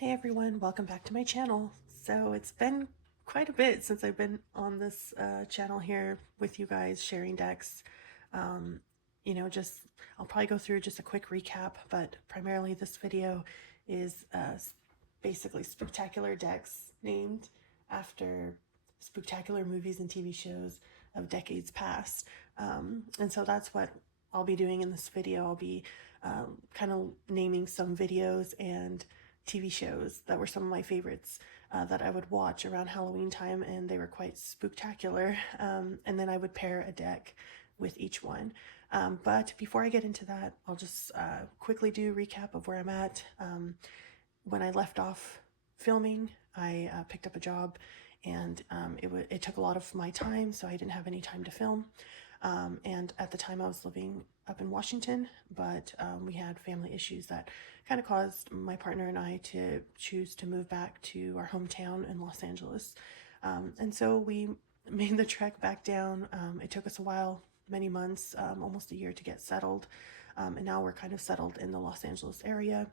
Hey everyone, welcome back to my channel. So it's been quite a bit since I've been on this channel here with you guys sharing decks. Um, I'll probably go through just a quick recap, but primarily this video is basically Spooktacular decks named after Spooktacular movies and TV shows of decades past. And so that's what I'll be doing in this video. I'll be kind of naming some videos and TV shows that were some of my favorites that I would watch around Halloween time, and they were quite spooktacular. And then I would pair a deck with each one. But before I get into that, I'll just quickly do a recap of where I'm at. When I left off filming, I picked up a job, and it took a lot of my time, so I didn't have any time to film. And at the time I was living up in Washington, but we had family issues that kind of caused my partner and I to choose to move back to our hometown in Los Angeles. And so we made the trek back down. It took us a while, many months, almost a year to get settled. And now we're kind of settled in the Los Angeles area.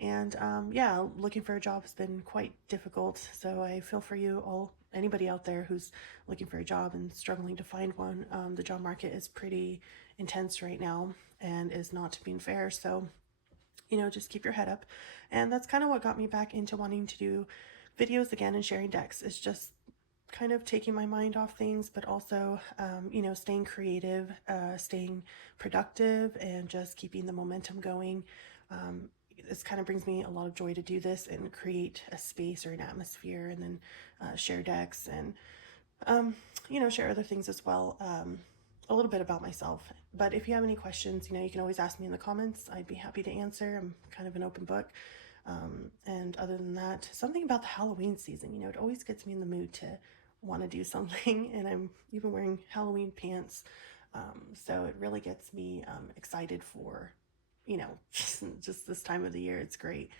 And yeah, looking for a job has been quite difficult. So I feel for you all, anybody out there who's looking for a job and struggling to find one. The job market is pretty intense right now and is not being fair. So, just keep your head up. And that's kind of what got me back into wanting to do videos again and sharing decks. It's just kind of taking my mind off things, but also, staying creative, staying productive, and just keeping the momentum going. This kind of brings me a lot of joy to do this and create a space or an atmosphere, and then share decks and, share other things as well. A little bit about myself. But if you have any questions, you can always ask me in the comments. I'd be happy to answer. I'm kind of an open book. And other than that, something about the Halloween season, it always gets me in the mood to want to do something. And I'm even wearing Halloween pants. So it really gets me excited for, just this time of the year. It's great.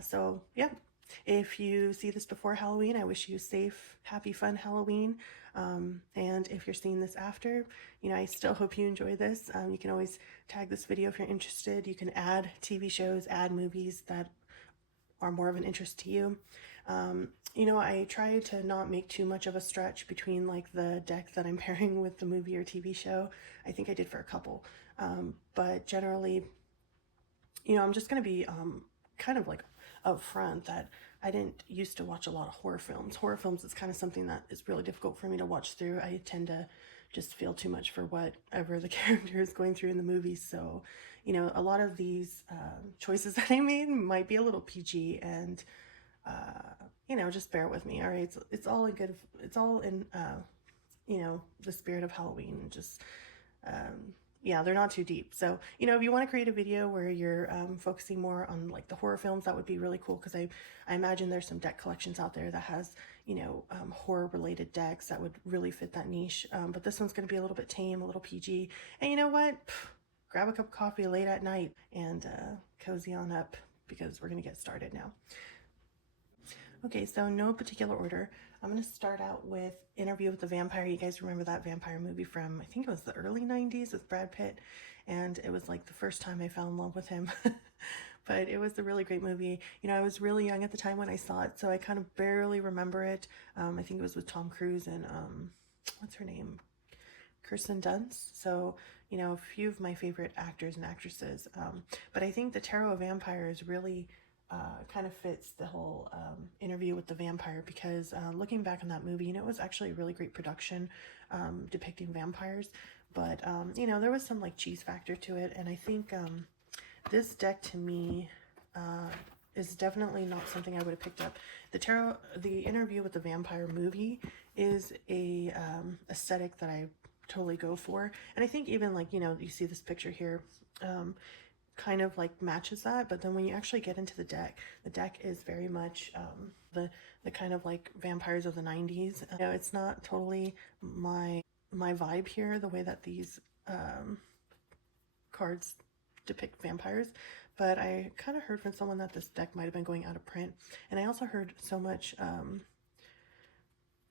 So yeah, if you see this before Halloween, I wish you a safe, happy, fun Halloween. And if you're seeing this after, I still hope you enjoy this. You can always tag this video if you're interested. You can add TV shows, add movies that are more of an interest to you. I try to not make too much of a stretch between like the deck that I'm pairing with the movie or TV show. I think I did for a couple. But generally, I'm just going to be kind of like upfront that I didn't used to watch a lot of horror films. Horror films is kind of something that is really difficult for me to watch through. I tend to just feel too much for whatever the character is going through in the movie. So, a lot of these choices that I made might be a little PG, and just bear with me. All right, it's all in good. It's all in the spirit of Halloween. Just yeah, they're not too deep. So, if you want to create a video where you're focusing more on like the horror films, that would be really cool, because I imagine there's some deck collections out there that has, horror related decks that would really fit that niche. But this one's going to be a little bit tame, a little PG. And you know what? Grab a cup of coffee late at night and cozy on up, because we're going to get started now. Okay, so no particular order. I'm going to start out with Interview with the Vampire. You guys remember that vampire movie from, I think it was the early 90s with Brad Pitt, and it was like the first time I fell in love with him. But it was a really great movie. I was really young at the time when I saw it, so I kind of barely remember it. I think it was with Tom Cruise and, what's her name? Kirsten Dunst. So, a few of my favorite actors and actresses. But I think The Tarot of Vampires really kind of fits the whole Interview with the Vampire, because looking back on that movie, it was actually a really great production depicting vampires, but there was some like cheese factor to it, and I think this deck to me is definitely not something I would have picked up. The Interview with the Vampire movie is a aesthetic that I totally go for, and I think even like you see this picture here, kind of like matches that. But then when you actually get into the deck is very much the kind of like vampires of the 90s. It's not totally my vibe here, the way that these cards depict vampires, but I kind of heard from someone that this deck might have been going out of print, and I also heard so much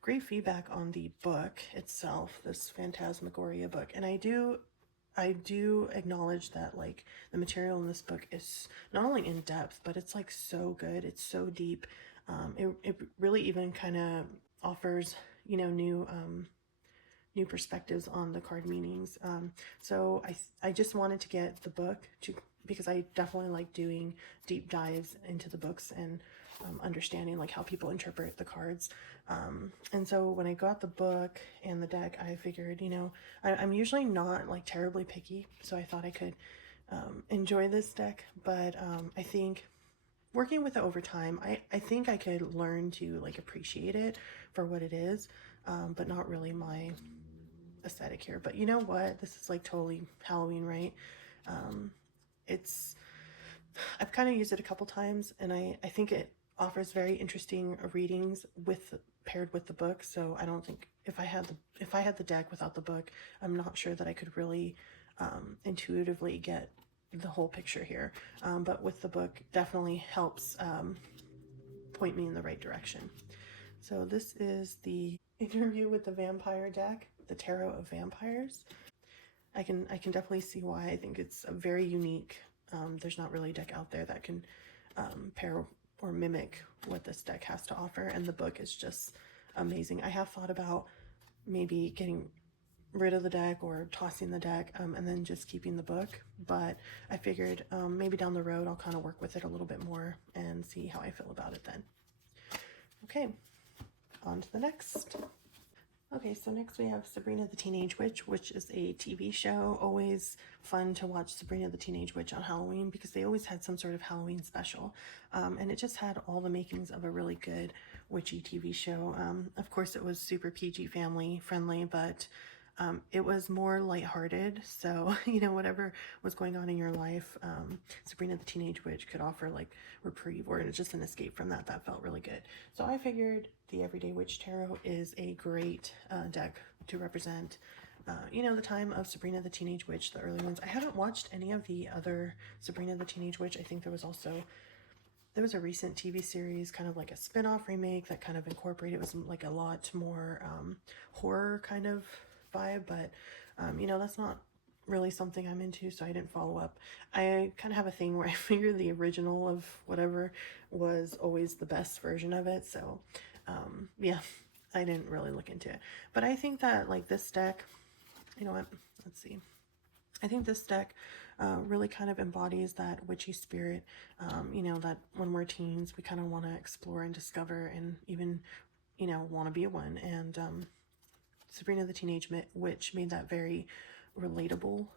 great feedback on the book itself, this Phantasmagoria book, and I do I do acknowledge that like the material in this book is not only in depth, but it's like so good. It's so deep. It really even kind of offers, you know, new perspectives on the card meanings. So I just wanted to get the book to, because I definitely like doing deep dives into the books and understanding like how people interpret the cards. And so when I got the book and the deck, I figured, you know, I'm usually not like terribly picky, so I thought I could enjoy this deck. But I think working with it over time, I think I could learn to like appreciate it for what it is, but not really my aesthetic here. But you know what? This is like totally Halloween, right? It's I've kind of used it a couple times, and I think it offers very interesting readings with paired with the book. So I don't think if I had the deck without the book, I'm not sure that I could really intuitively get the whole picture here. But with the book, definitely helps point me in the right direction. So this is the Interview with the Vampire deck, the Tarot of Vampires. I can definitely see why. I think it's a very unique. There's not really a deck out there that can pair or mimic what this deck has to offer, and the book is just amazing. I have thought about maybe getting rid of the deck or tossing the deck and then just keeping the book, but I figured maybe down the road I'll kind of work with it a little bit more and see how I feel about it then. Okay, on to the next. Okay, so next we have Sabrina the Teenage Witch, which is a TV show. Always fun to watch Sabrina the Teenage Witch on Halloween because they always had some sort of Halloween special. And it just had all the makings of a really good witchy TV show. Of course, it was super PG family friendly, but it was more lighthearted. So, you know, whatever was going on in your life, Sabrina the Teenage Witch could offer like reprieve or just an escape from that. That felt really good. So I figured the Everyday Witch Tarot is a great deck to represent, you know, the time of Sabrina the Teenage Witch, the early ones. I haven't watched any of the other Sabrina the Teenage Witch. I think there was a recent TV series, kind of like a spin-off remake that kind of incorporated, it was like a lot more horror kind of vibe, but you know, that's not really something I'm into, so I didn't follow up. I kind of have a thing where I figure the original of whatever was always the best version of it, so yeah, I didn't really look into it. But I think that like this deck, you know what, let's see. I think this deck really kind of embodies that witchy spirit, you know, that when we're teens, we kind of want to explore and discover and even, you know, want to be one. And Sabrina the Teenage Witch made that very relatable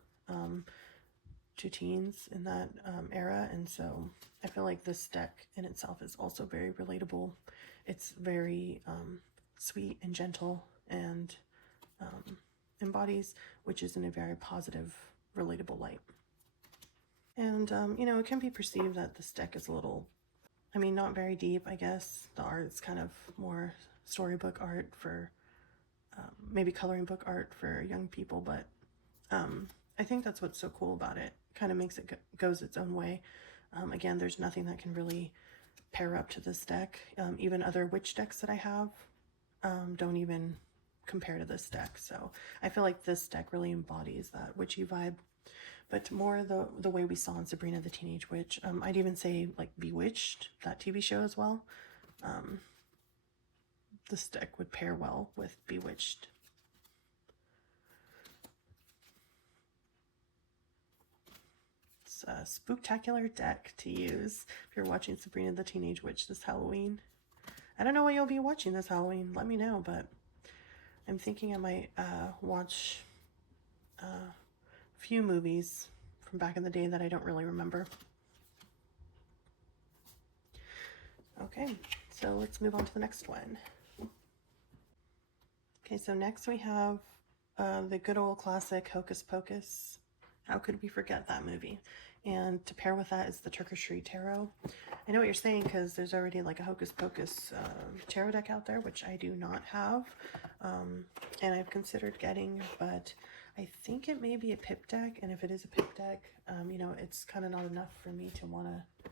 to teens in that era. And so I feel like this deck in itself is also very relatable. It's very sweet and gentle and embodies witches in a very positive, relatable light. And, you know, it can be perceived that this deck is a little, I mean, not very deep, I guess. The art's kind of more storybook art for, maybe coloring book art for young people, but I think that's what's so cool about it. Kind of makes it goes its own way. Again, there's nothing that can really pair up to this deck. Even other witch decks that I have don't even compare to this deck. So I feel like this deck really embodies that witchy vibe, but more the way we saw in Sabrina the Teenage Witch. I'd even say like Bewitched, that TV show as well. This deck would pair well with Bewitched. It's a spooktacular deck to use if you're watching Sabrina the Teenage Witch this Halloween. I don't know what you'll be watching this Halloween. Let me know, but I'm thinking I might watch a few movies from back in the day that I don't really remember. Okay, so let's move on to the next one. Okay, so next we have the good old classic Hocus Pocus. How could we forget that movie? And to pair with that is the Trick-or-Treat Tarot. I know what you're saying because there's already like a Hocus Pocus tarot deck out there, which I do not have. And I've considered getting, but I think it may be a pip deck. And if it is a pip deck, you know, it's kind of not enough for me to want to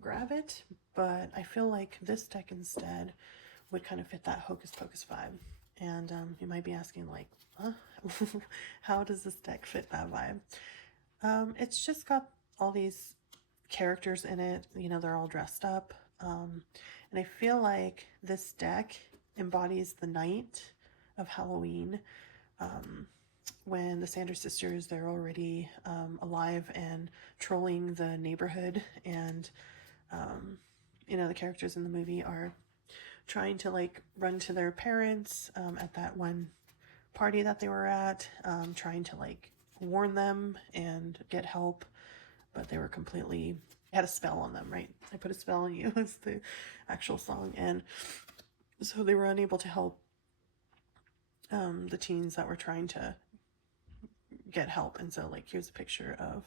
grab it. But I feel like this deck instead would kind of fit that Hocus Pocus vibe. And you might be asking like, huh? How does this deck fit that vibe? It's just got all these characters in it. You know, they're all dressed up. And I feel like this deck embodies the night of Halloween. When the Sanders sisters, they're already alive and trolling the neighborhood. And, you know, the characters in the movie are trying to like run to their parents at that one party that they were at, trying to like warn them and get help, but they were completely had a spell on them, right? I put a spell on you is the actual song, and so they were unable to help the teens that were trying to get help. And so like here's a picture of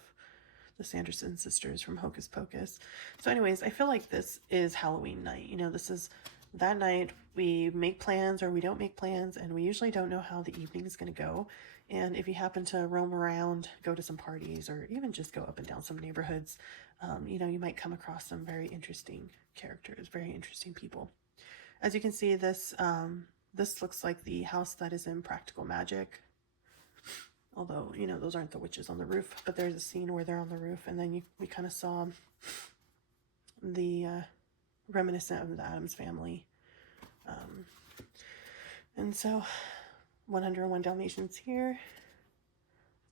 the Sanderson sisters from Hocus Pocus. So anyways, I feel like this is Halloween night. You know, this is that night we make plans or we don't make plans, and we usually don't know how the evening is going to go. And if you happen to roam around, go to some parties, or even just go up and down some neighborhoods, you know, you might come across some very interesting characters, very interesting people. As you can see, this this looks like the house that is in Practical Magic. Although, you know, those aren't the witches on the roof, but there's a scene where they're on the roof, and then we kind of saw the reminiscent of the Addams Family. And so 101 Dalmatians here.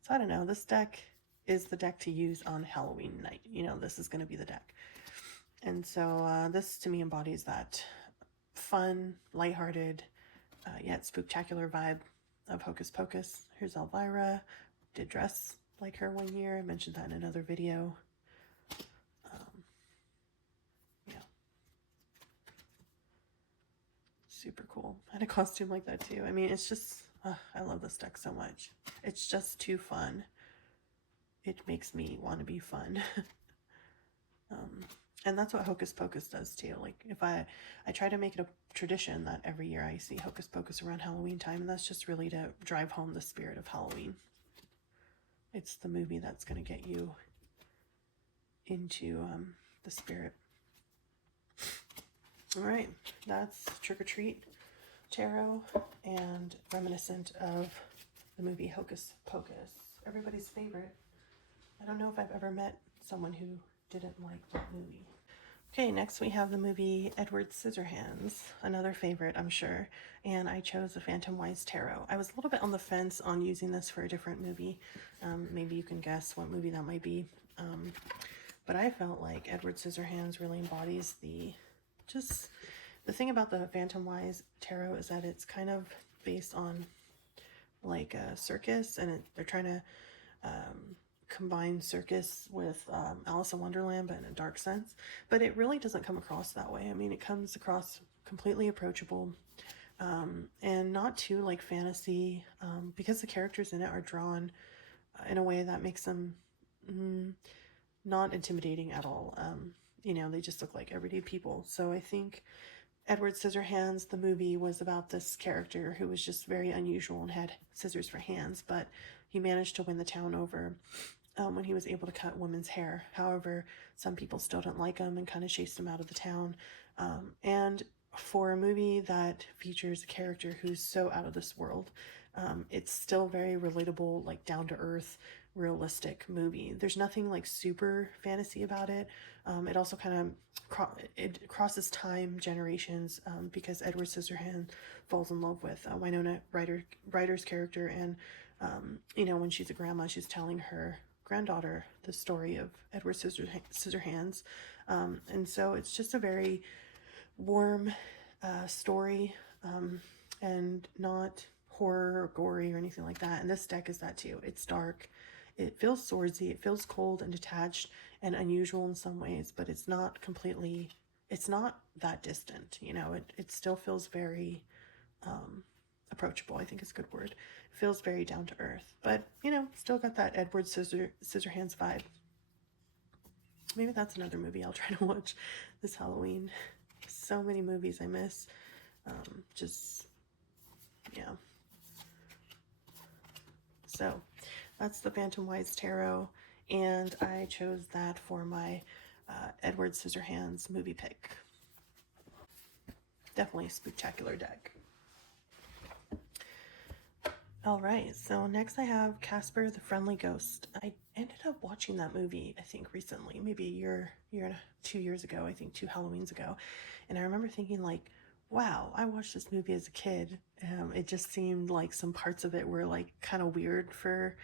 So I don't know, this deck is the deck to use on Halloween night. You know, this is going to be the deck. And so this to me embodies that fun, lighthearted, yet spooktacular vibe of Hocus Pocus. Here's Elvira. Did dress like her one year. I mentioned that in another video. Yeah. Super cool. I had a costume like that too. I mean, it's just, I love this deck so much. It's just too fun. It makes me want to be fun. And that's what Hocus Pocus does too. Like if I try to make it a tradition that every year I see Hocus Pocus around Halloween time, and that's just really to drive home the spirit of Halloween. It's the movie that's going to get you into the spirit. All right, that's Trick or Treat Tarot and reminiscent of the movie Hocus Pocus. Everybody's favorite. I don't know if I've ever met someone who didn't like that movie. Okay, next we have the movie Edward Scissorhands, another favorite, I'm sure, and I chose the Phantom Wise Tarot. I was a little bit on the fence on using this for a different movie. Maybe you can guess what movie that might be. But I felt like Edward Scissorhands really embodies the thing about the Phantom Wise Tarot is that it's kind of based on like a circus, and they're trying to combine circus with Alice in Wonderland, but in a dark sense. But it really doesn't come across that way. I mean, it comes across completely approachable and not too like fantasy, because the characters in it are drawn in a way that makes them not intimidating at all. You know, they just look like everyday people. So I think Edward Scissorhands, the movie, was about this character who was just very unusual and had scissors for hands, but he managed to win the town over when he was able to cut women's hair. However, some people still didn't like him and kind of chased him out of the town. And for a movie that features a character who's so out of this world, it's still very relatable, like down-to-earth, realistic movie. There's nothing like super fantasy about it. It also kind of it crosses time, generations, because Edward Scissorhands falls in love with Winona Ryder's character, and you know, when she's a grandma, she's telling her granddaughter the story of Edward Scissorhands, and so it's just a very warm story, and not horror or gory or anything like that. And this deck is that too. It's dark, it feels swordsy, it feels cold and detached and unusual in some ways, but it's not completely, it's not that distant, you know. It still feels very approachable, I think is a good word. It feels very down to earth, but you know, still got that Edward Scissorhands vibe. Maybe that's another movie I'll try to watch this Halloween. So many movies I miss. Just, yeah. So that's the Phantom Wise Tarot, and I chose that for my Edward Scissorhands movie pick. Definitely a spooktacular deck. All right, so next I have Casper the Friendly Ghost. I ended up watching that movie, I think recently, maybe a year and 2 years ago, I think 2 Halloweens ago. And I remember thinking like, wow, I watched this movie as a kid. It just seemed like some parts of it were like kind of weird for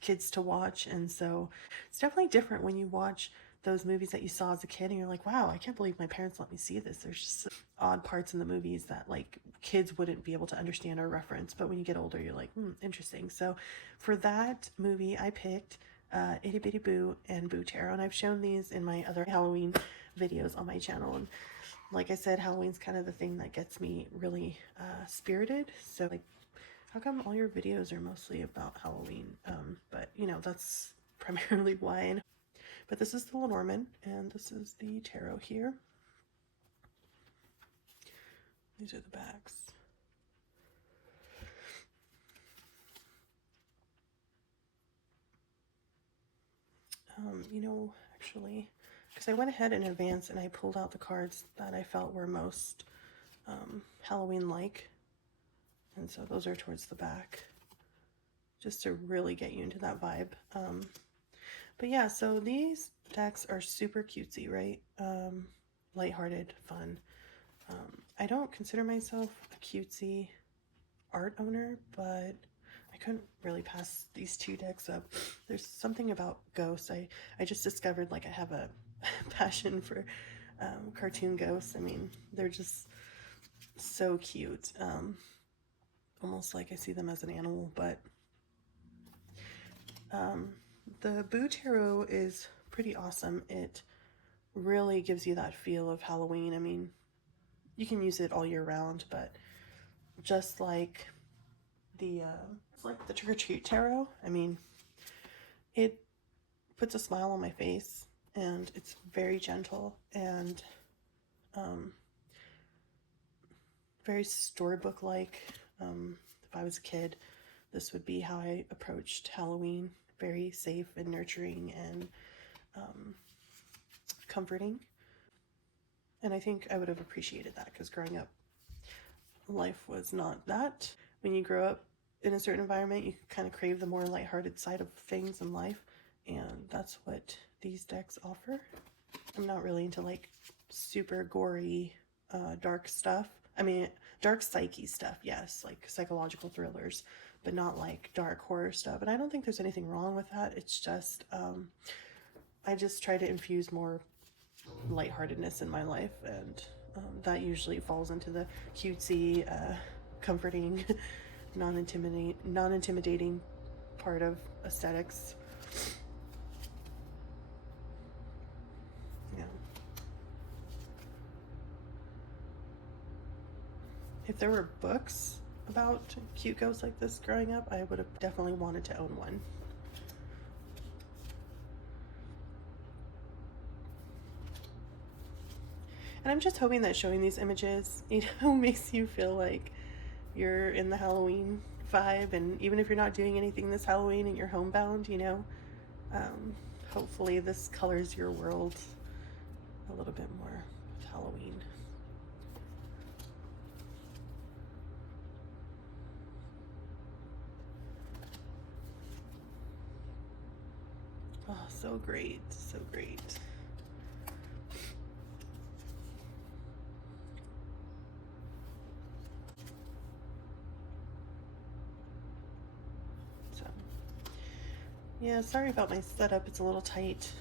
kids to watch. And so it's definitely different when you watch those movies that you saw as a kid and you're like, wow, I can't believe my parents let me see this. There's just odd parts in the movies that like kids wouldn't be able to understand or reference, but when you get older you're like, interesting. So for that movie I picked Itty Bitty Boo and Boo Tarot, and I've shown these in my other Halloween videos on my channel. And like I said, Halloween's kind of the thing that gets me really spirited. So like, how come all your videos are mostly about Halloween? But you know, that's primarily why. But this is the Lenormand, and this is the tarot here. These are the backs. You know, actually, because I went ahead in advance and I pulled out the cards that I felt were most Halloween-like. And so those are towards the back, just to really get you into that vibe. But yeah, so these decks are super cutesy, right? Lighthearted, fun. I don't consider myself a cutesy art owner, but I couldn't really pass these two decks up. There's something about ghosts. I just discovered like I have a passion for cartoon ghosts. I mean, they're just so cute. Almost like I see them as an animal, but the Boo Tarot is pretty awesome. It really gives you that feel of Halloween. I mean, you can use it all year round, but just like it's like the Trick or Treat Tarot. I mean, it puts a smile on my face, and it's very gentle and very storybook-like. If I was a kid, this would be how I approached Halloween. Very safe and nurturing and comforting. And I think I would have appreciated that, because growing up, life was not that. When you grow up in a certain environment, you kind of crave the more lighthearted side of things in life, and that's what these decks offer. I'm not really into like super gory, dark stuff. I mean, dark psyche stuff, yes, like psychological thrillers, but not like dark horror stuff. And I don't think there's anything wrong with that. It's just, I just try to infuse more lightheartedness in my life, and that usually falls into the cutesy, comforting, non-intimidating part of aesthetics. Yeah. If there were books about cute ghosts like this growing up, I would have definitely wanted to own one. And I'm just hoping that showing these images, you know, makes you feel like you're in the Halloween vibe. And even if you're not doing anything this Halloween and you're homebound, you know, hopefully this colors your world a little bit more with Halloween. Oh, so great, so great. So, yeah, sorry about my setup. It's a little tight.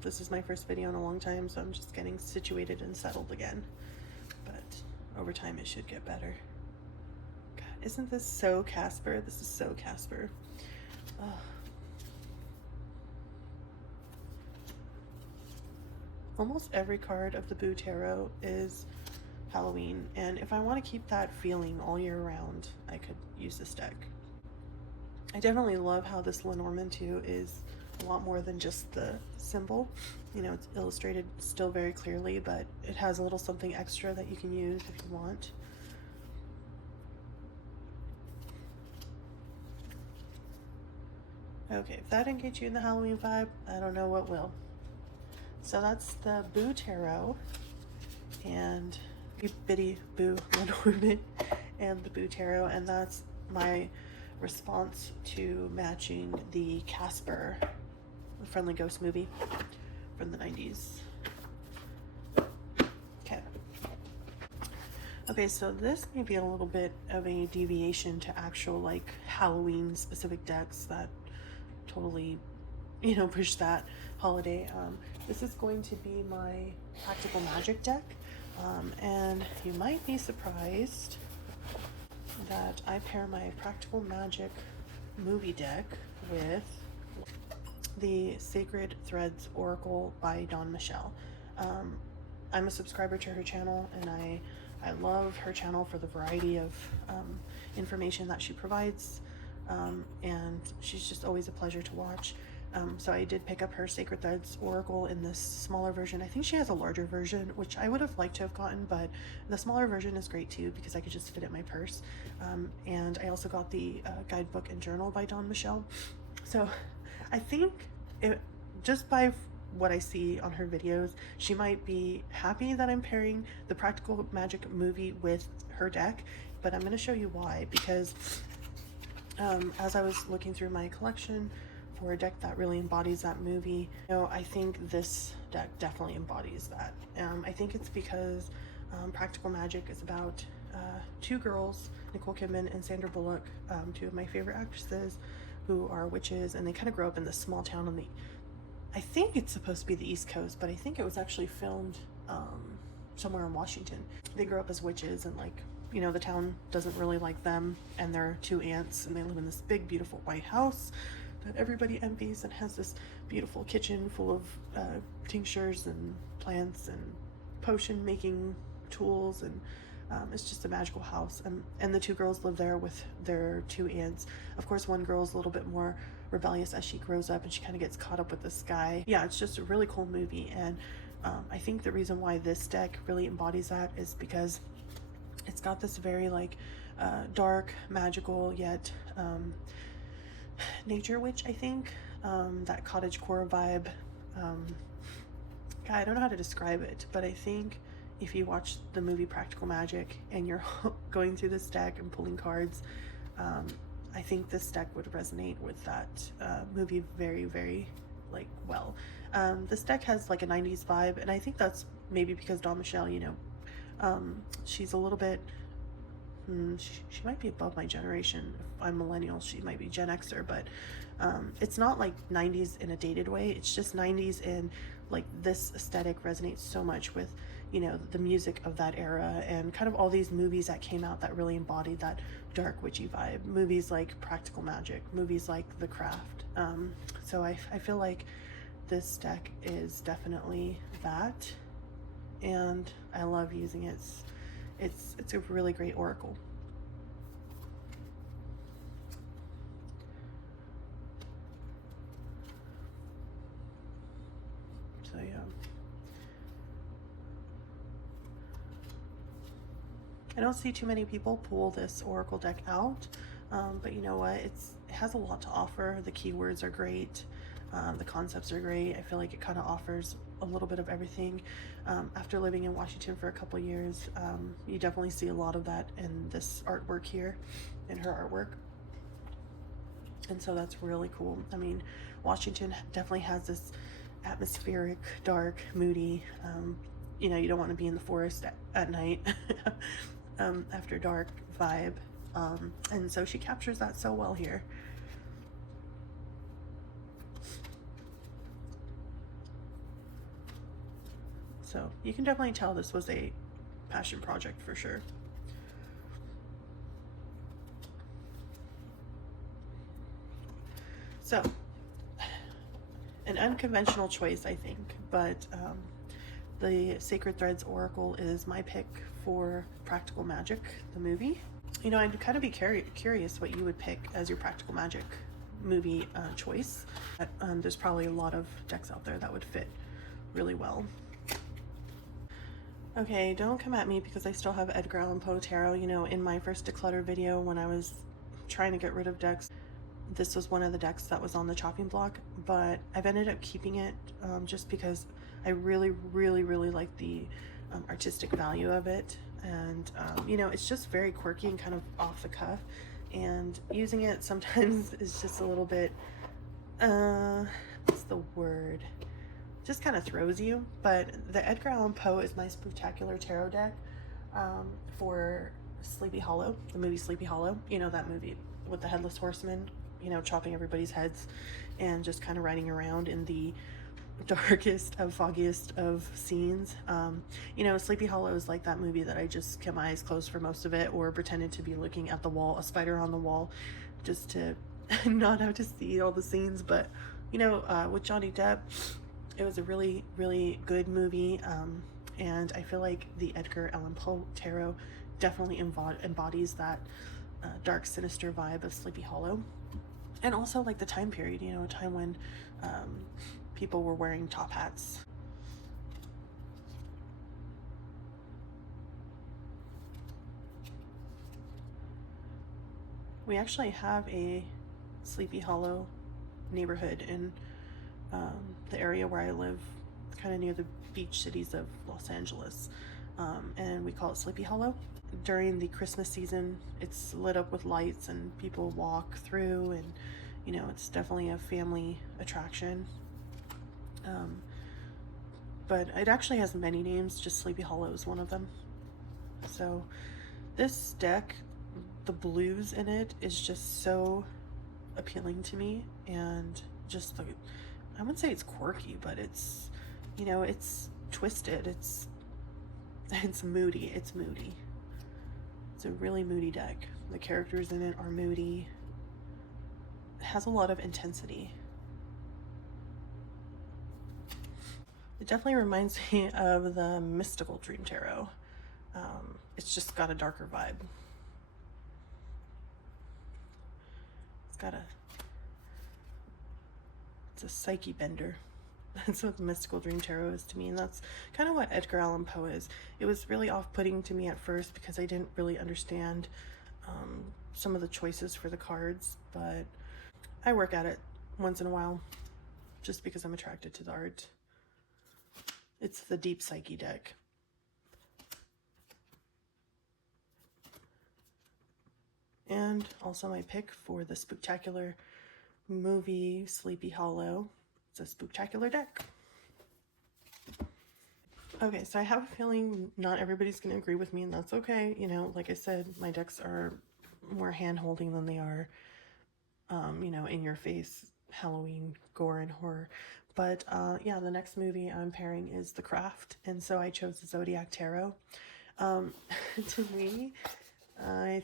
This is my first video in a long time, so I'm just getting situated and settled again. But over time, it should get better. God, isn't this so Casper? This is so Casper. Oh. Almost every card of the Boo Tarot is Halloween, and if I want to keep that feeling all year round, I could use this deck. I definitely love how this Lenormand too is a lot more than just the symbol. You know, it's illustrated still very clearly, but it has a little something extra that you can use if you want. Okay, if that didn't get you in the Halloween vibe, I don't know what will. So that's the Boo Tarot and Bitty Boo Lenormand and the Boo Tarot, and that's my response to matching the Casper, the Friendly Ghost movie from the 90s. Okay. Okay, so this may be a little bit of a deviation to actual like Halloween specific decks that totally, you know, push that holiday. This is going to be my Practical Magic deck, and you might be surprised that I pair my Practical Magic movie deck with the Sacred Threads Oracle by Dawn Michelle. I'm a subscriber to her channel, and I love her channel for the variety of information that she provides, and she's just always a pleasure to watch. So I did pick up her Sacred Threads Oracle in this smaller version. I think she has a larger version, which I would have liked to have gotten, but the smaller version is great too because I could just fit it in my purse. And I also got the guidebook and journal by Dawn Michelle. So I think just by what I see on her videos, she might be happy that I'm pairing the Practical Magic movie with her deck, but I'm going to show you why, because as I was looking through my collection for a deck that really embodies that movie, you know, I think this deck definitely embodies that. I think it's because Practical Magic is about two girls, Nicole Kidman and Sandra Bullock, two of my favorite actresses, who are witches, and they kind of grow up in this small town on the, I think it's supposed to be the East Coast, but I think it was actually filmed somewhere in Washington. They grow up as witches, and like, you know, the town doesn't really like them and their two aunts, and they live in this big beautiful white house that everybody envies and has this beautiful kitchen full of tinctures and plants and potion making tools, and it's just a magical house. And the two girls live there with their two aunts. Of course, one girl's a little bit more rebellious as she grows up, and she kind of gets caught up with this guy. Yeah, it's just a really cool movie, and I think the reason why this deck really embodies that is because it's got this very like dark, magical, yet nature witch, I think, that cottagecore vibe. I don't know how to describe it, but I think if you watch the movie Practical Magic and you're going through this deck and pulling cards, I think this deck would resonate with that movie very, very like well. This deck has like a 90s vibe, and I think that's maybe because Dawn Michelle, you know, she's a little bit, she might be above my generation. If I'm millennial, she might be Gen Xer, but it's not like 90s in a dated way. It's just 90s in like this aesthetic resonates so much with, you know, the music of that era and kind of all these movies that came out that really embodied that dark witchy vibe. Movies like Practical Magic, movies like The Craft. So I feel like this deck is definitely that, and I love using it. It's a really great oracle. So yeah. I don't see too many people pull this oracle deck out, but you know what? It has a lot to offer. The keywords are great. The concepts are great. I feel like it kind of offers a little bit of everything. After living in Washington for a couple years, you definitely see a lot of that in this artwork here, in her artwork. And so that's really cool. I mean, Washington definitely has this atmospheric, dark, moody, you know, you don't want to be in the forest at night after dark vibe. And so she captures that so well here. So you can definitely tell this was a passion project for sure. So an unconventional choice, I think, but the Sacred Threads Oracle is my pick for Practical Magic, the movie. You know, I'd kind of be curious what you would pick as your Practical Magic movie choice. There's probably a lot of decks out there that would fit really well. Okay, don't come at me because I still have Edgar Allan Poe Tarot. You know, in my first declutter video when I was trying to get rid of decks, this was one of the decks that was on the chopping block, but I've ended up keeping it just because I really like the artistic value of it. And, you know, it's just very quirky and kind of off the cuff. and using it sometimes is just a little bit, what's the word? Just kind of throws you. But the Edgar Allan Poe is my Spooktacular tarot deck for Sleepy Hollow, the movie Sleepy Hollow. You know, that movie with the Headless Horseman, you know, chopping everybody's heads and just kind of riding around in the darkest of foggiest of scenes. You know, Sleepy Hollow is like that movie that I just kept my eyes closed for most of it, or pretended to be looking at the wall, a spider on the wall, just to not have to see all the scenes. But you know, with Johnny Depp, it was a really, really good movie. And I feel like the Edgar Allan Poe tarot definitely embodies that dark, sinister vibe of Sleepy Hollow. And also like the time period, you know, a time when people were wearing top hats. We actually have a Sleepy Hollow neighborhood in the area where I live, kind of near the beach cities of Los Angeles, and we call it Sleepy Hollow. During the Christmas season, it's lit up with lights and people walk through, and you know, it's definitely a family attraction. But it actually has many names, just Sleepy Hollow is one of them. So this deck, the blues in it is just so appealing to me, and just the, I wouldn't say it's quirky, but it's, you know, it's twisted, it's moody, it's moody. It's a really moody deck. The characters in it are moody. It has a lot of intensity. It definitely reminds me of the Mystical Dream Tarot. It's just got a darker vibe. It's a psyche bender. That's what the Mystical Dream Tarot is to me, and that's kind of what Edgar Allan Poe is. It was really off-putting to me at first because I didn't really understand some of the choices for the cards, but I work at it once in a while just because I'm attracted to the art. It's the Deep Psyche deck. And also my pick for the Spooktacular movie Sleepy Hollow. It's a Spooktacular deck. Okay, so I have a feeling not everybody's going to agree with me, and that's okay. You know, like I said, my decks are more hand-holding than they are, you know, in-your-face Halloween gore and horror. But yeah, the next movie I'm pairing is The Craft, and so I chose the Zodiac Tarot. To me, I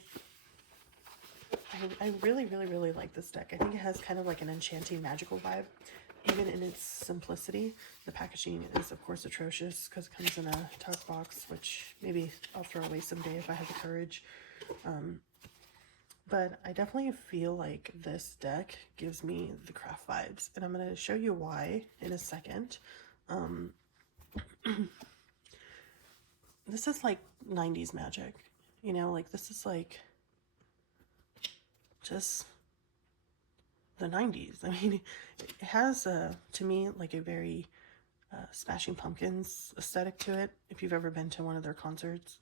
really, really, really like this deck. I think it has kind of like an enchanting, magical vibe, even in its simplicity. The packaging is, of course, atrocious because it comes in a tuck box, which maybe I'll throw away someday if I have the courage. But I definitely feel like this deck gives me the Craft vibes, and I'm going to show you why in a second. This is like 90s magic, you know, like this is like just the 90s. I mean, it has to me like a very Smashing Pumpkins aesthetic to it. If you've ever been to one of their concerts,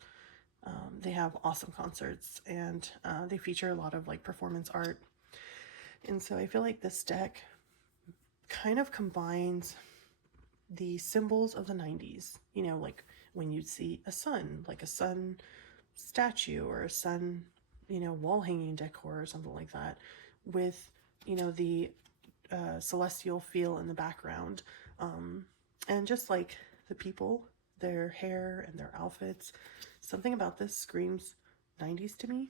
they have awesome concerts, and they feature a lot of like performance art. And so I feel like this deck kind of combines the symbols of the 90s, you know, like when you'd see a sun, like a sun statue or a sun, you know, wall hanging decor or something like that, with, you know, the celestial feel in the background, and just like the people, their hair and their outfits. Something about this screams 90s to me,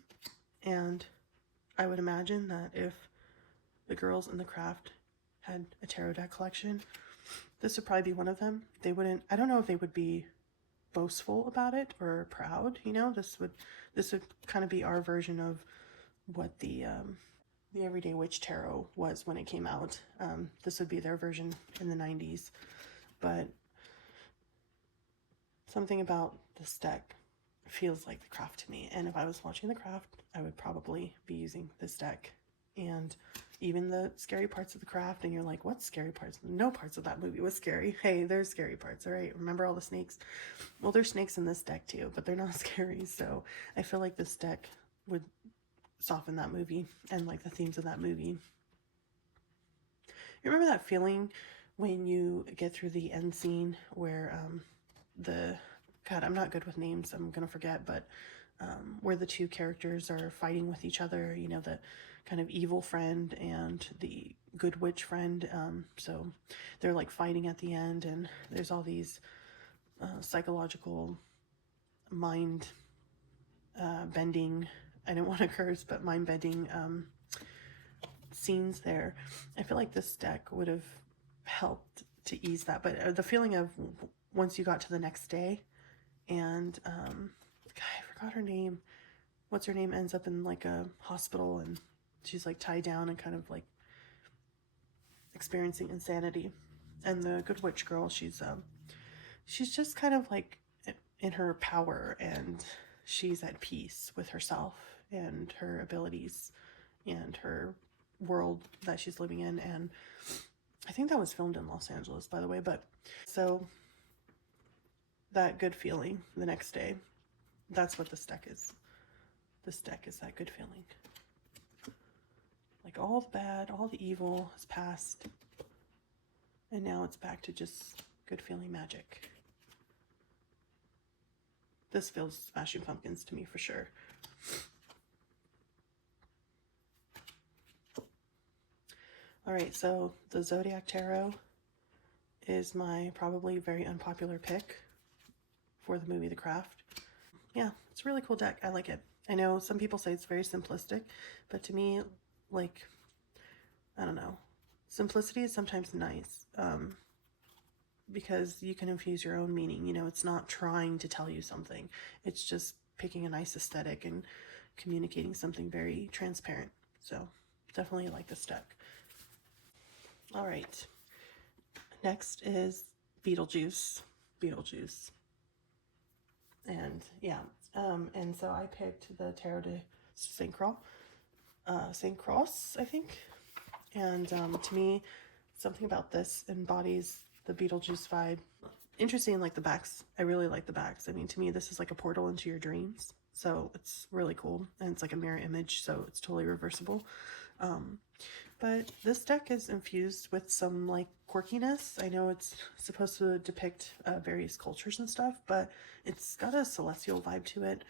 and I would imagine that if the girls in The Craft had a tarot deck collection, this would probably be one of them. They wouldn't, I don't know if they would be boastful about it or proud, you know. This would kind of be our version of what the Everyday Witch Tarot was when it came out. This would be their version in the 90s. But something about this deck feels like The Craft to me, and if I was watching The Craft, I would probably be using this deck. And even the scary parts of The Craft, and you're like, what scary parts? No parts of that movie was scary. Hey, there's scary parts, all right? Remember all the snakes? Well, there's snakes in this deck too, but they're not scary. So I feel like this deck would soften that movie and like the themes of that movie. You remember that feeling when you get through the end scene where God, I'm not good with names, I'm gonna forget, but where the two characters are fighting with each other, you know, the kind of evil friend and the good witch friend. So they're like fighting at the end, and there's all these psychological mind bending, I don't want to curse, but mind bending scenes there. I feel like this deck would have helped to ease that, but the feeling of once you got to the next day and God, I forgot her name. What's her name ends up in like a hospital, and she's like tied down and kind of like experiencing insanity. And the good witch girl, she's just kind of like in her power, and she's at peace with herself and her abilities and her world that she's living in. And I think that was filmed in Los Angeles, by the way. But so that good feeling the next day, that's what this deck is. This deck is that good feeling. Like all the bad, all the evil has passed, and now it's back to just good feeling magic. This feels Smashing Pumpkins to me for sure. All right, so the Zodiac Tarot is my probably very unpopular pick for the movie The Craft. Yeah, it's a really cool deck. I like it. I know some people say it's very simplistic, but to me, like, I don't know, simplicity is sometimes nice, because you can infuse your own meaning. You know, it's not trying to tell you something. It's just picking a nice aesthetic and communicating something very transparent. So definitely like this deck. All right, next is Beetlejuice. Beetlejuice. And yeah, and so I picked the Tarot de Saint Croix, I think. And to me, something about this embodies the Beetlejuice vibe. Interesting, like the backs. I really like the backs. I mean, to me, this is like a portal into your dreams. So it's really cool. And it's like a mirror image, so it's totally reversible. But this deck is infused with some like quirkiness. I know it's supposed to depict various cultures and stuff, but it's got a celestial vibe to it.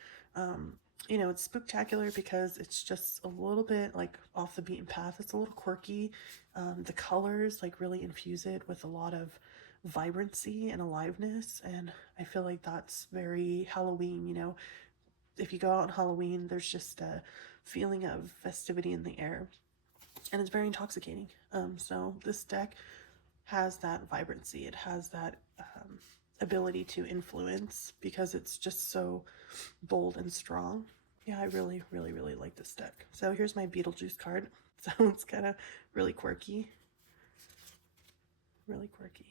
You know, it's spooktacular because it's just a little bit like off the beaten path. It's a little quirky. The colors like really infuse it with a lot of vibrancy and aliveness, and I feel like that's very Halloween. You know, if you go out on Halloween, there's just a feeling of festivity in the air, and it's very intoxicating. So this deck has that vibrancy. It has that ability to influence because it's just so bold and strong. Yeah, I really, really, really like this deck. So here's my Beetlejuice card. So it's kind of really quirky. Really quirky.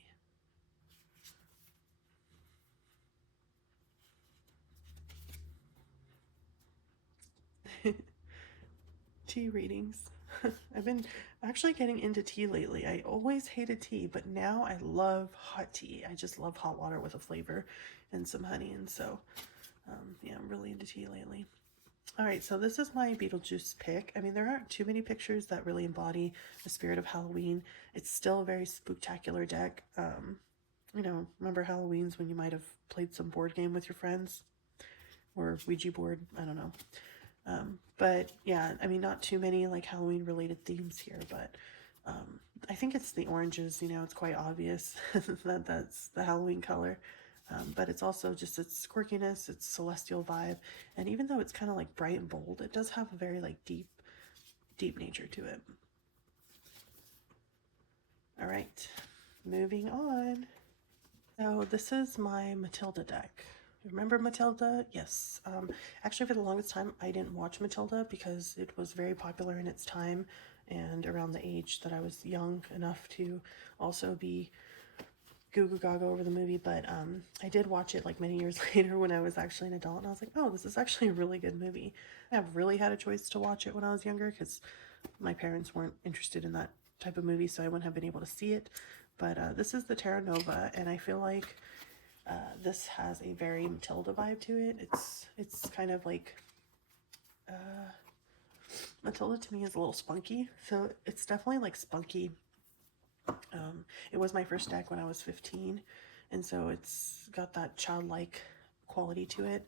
Tea readings. I've been actually getting into tea lately. I always hated tea, but now I love hot tea. I just love hot water with a flavor and some honey. And so, yeah, I'm really into tea lately. All right, so this is my Beetlejuice pick. I mean, there aren't too many pictures that really embody the spirit of Halloween. It's still a very spooktacular deck. You know, remember Halloween's when you might have played some board game with your friends? Or Ouija board, I don't know. But yeah, I mean, not too many like Halloween related themes here, but I think it's the oranges. You know, it's quite obvious that that's the Halloween color. But it's also just its quirkiness, its celestial vibe, and even though it's kind of like bright and bold, it does have a very like deep nature to it. All right, moving on. So this is my Matilda deck. Remember Matilda? Yes. Actually, for the longest time, I didn't watch Matilda because it was very popular in its time and around the age that I was young enough to also be goo goo gaga over the movie. But I did watch it like many years later when I was actually an adult, and I was like, oh, this is actually a really good movie. I have really had a choice to watch it when I was younger because my parents weren't interested in that type of movie, so I wouldn't have been able to see it. But this is the Terra Nova, and I feel like this has a very Matilda vibe to it. It's kind of like Matilda to me is a little spunky, so it's definitely like spunky. It was my first deck when I was 15, and so it's got that childlike quality to it.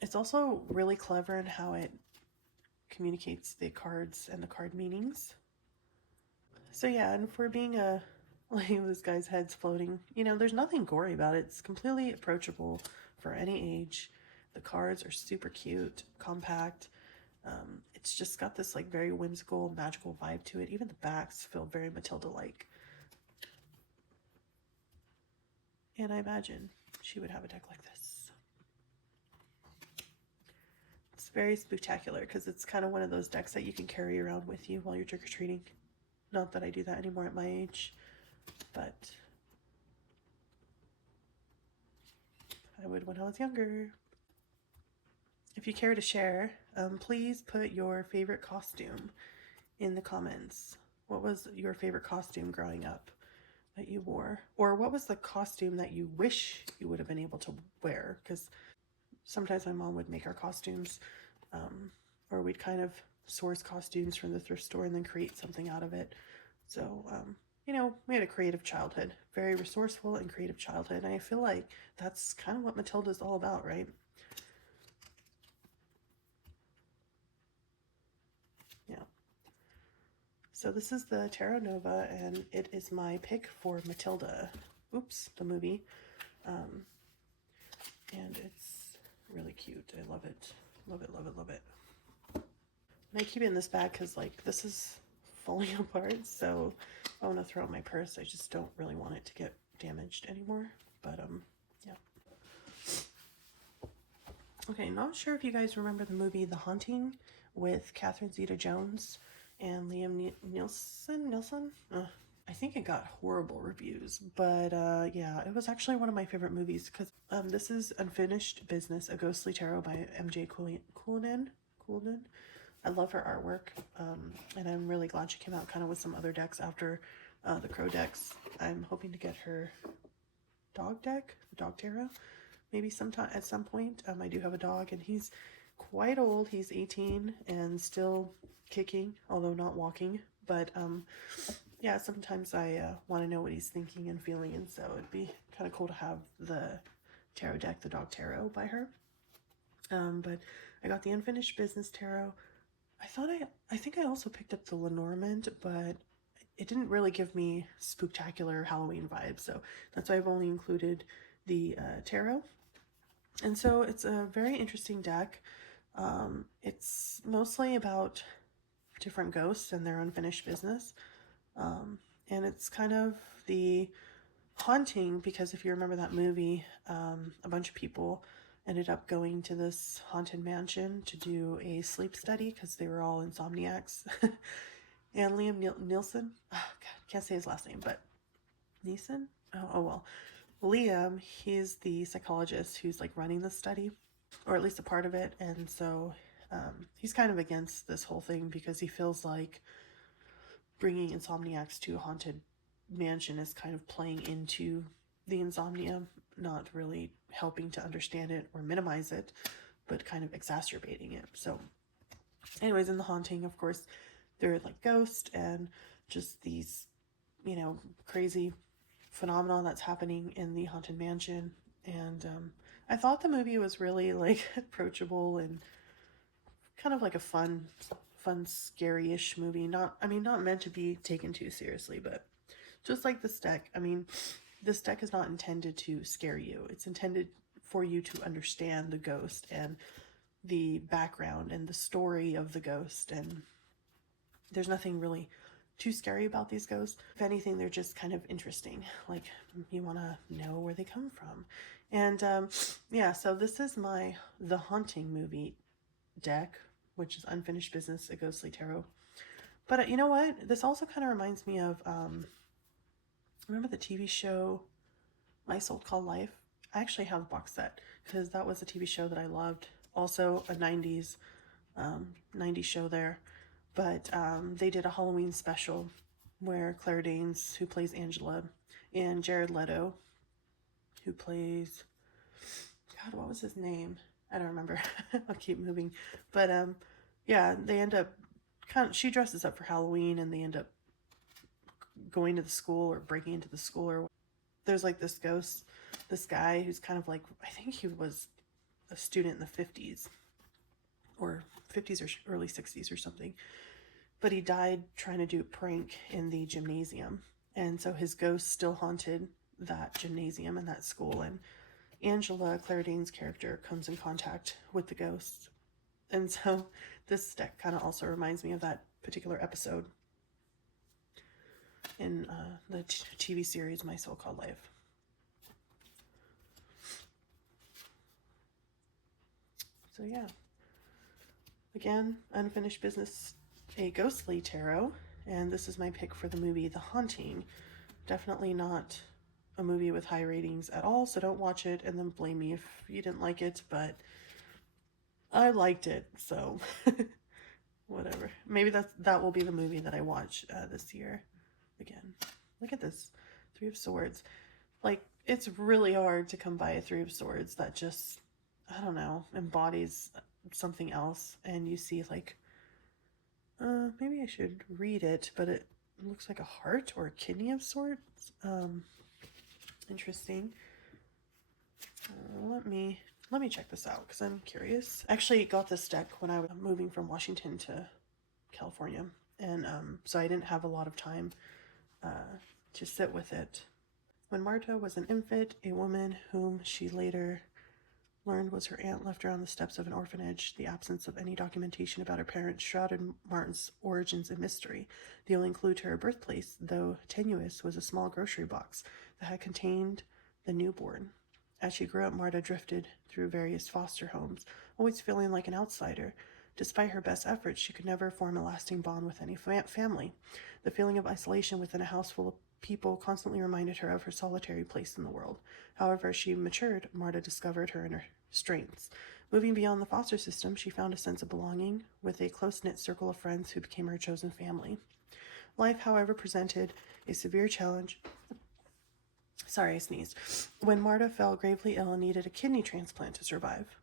It's also really clever in how it communicates the cards and the card meanings. So yeah, and for being a like this guy's head's floating, you know, there's nothing gory about it. It's completely approachable for any age. The cards are super cute, compact. It's just got this like very whimsical, magical vibe to it. Even the backs feel very Matilda-like. And I imagine she would have a deck like this. It's very spectacular because it's kind of one of those decks that you can carry around with you while you're trick-or-treating. Not that I do that anymore at my age, but I would when I was younger. If you care to share, please put your favorite costume in the comments. What was your favorite costume growing up that you wore? Or what was the costume that you wish you would have been able to wear? Because sometimes my mom would make our costumes, or we'd kind of source costumes from the thrift store and then create something out of it. So, you know, we had a creative childhood, very resourceful and creative childhood. And I feel like that's kind of what Matilda's all about, right? Yeah. So this is the Tarot Nova, and it is my pick for Matilda. Oops, the movie. And it's really cute. I love it. Love it, love it, love it. And I keep it in this bag because, like, this is falling apart, so I want to throw it in my purse. I just don't really want it to get damaged anymore. But, yeah. Okay, not sure if you guys remember the movie The Haunting with Catherine Zeta-Jones and Liam Neeson? I think it got horrible reviews, but yeah, it was actually one of my favorite movies because this is Unfinished Business, A Ghostly Tarot by MJ Cullinan. I love her artwork, and I'm really glad she came out kind of with some other decks after the Crow decks. I'm hoping to get her dog deck, the dog tarot, maybe sometime at some point. I do have a dog, and he's quite old. He's 18 and still kicking, although not walking. But yeah, sometimes I want to know what he's thinking and feeling, and so it'd be kind of cool to have the tarot deck, the dog tarot, by her. But I got the Unfinished Business tarot. I think I also picked up the Lenormand, but it didn't really give me spooktacular Halloween vibes, so that's why I've only included the tarot. And so it's a very interesting deck. It's mostly about different ghosts and their unfinished business. And it's kind of the haunting, because if you remember that movie, a bunch of people ended up going to this haunted mansion to do a sleep study because they were all insomniacs. And Liam Neeson, oh God, can't say his last name, but Neeson? Oh well. Liam, he's the psychologist who's like running the study, or at least a part of it, and so he's kind of against this whole thing because he feels like bringing insomniacs to a haunted mansion is kind of playing into the insomnia, not really helping to understand it or minimize it, but kind of exacerbating it. So anyways, in The Haunting, of course, they're like ghosts and just these, you know, crazy phenomenon that's happening in the haunted mansion. And I thought the movie was really like approachable and kind of like a fun scary-ish movie. Not meant to be taken too seriously, but just like this deck, I mean, this deck is not intended to scare you. It's intended for you to understand the ghost and the background and the story of the ghost. And there's nothing really too scary about these ghosts. If anything, they're just kind of interesting. Like, you want to know where they come from. And yeah, so this is my The Haunting movie deck, which is Unfinished Business, A Ghostly Tarot. But you know what? This also kind of reminds me of, remember the TV show My Soul Called Life? I actually have a box set because that was a TV show that I loved. Also a 90s show there. But they did a Halloween special where Claire Danes, who plays Angela, and Jared Leto, who plays, God, what was his name? I don't remember. I'll keep moving. But yeah, they end up she dresses up for Halloween, and they end up going to the school or breaking into the school. Or there's like this ghost, this guy who's kind of like, I think he was a student in the 50s or 50s or early 60s or something, but he died trying to do a prank in the gymnasium, and so his ghost still haunted that gymnasium and that school. And Angela, Claire Danes' character, comes in contact with the ghost, and so this deck kind of also reminds me of that particular episode in the TV series My So-Called Life. So yeah, again, Unfinished Business, a ghostly tarot, and this is my pick for the movie The Haunting. Definitely not a movie with high ratings at all, so don't watch it and then blame me if you didn't like it, but I liked it, so whatever. Maybe that will be the movie that I watch this year. Again, look at this, Three of Swords. Like, it's really hard to come by a Three of Swords that just, I don't know, embodies something else. And you see, like, maybe I should read it, but it looks like a heart or a kidney of sorts. Interesting. Let me check this out because I'm curious. I actually got this deck when I was moving from Washington to California, and so I didn't have a lot of time to sit with it. When Marta was an infant, a woman whom she later learned was her aunt left her on the steps of an orphanage. The absence of any documentation about her parents shrouded Marta's origins in mystery. The only clue to her birthplace, though tenuous, was a small grocery box that had contained the newborn. As she grew up, Marta drifted through various foster homes, always feeling like an outsider. Despite her best efforts, she could never form a lasting bond with any family. The feeling of isolation within a house full of people constantly reminded her of her solitary place in the world. However, as she matured, Marta discovered her inner strengths. Moving beyond the foster system, she found a sense of belonging with a close-knit circle of friends who became her chosen family. Life, however, presented a severe challenge. Sorry, I sneezed. When Marta fell gravely ill and needed a kidney transplant to survive.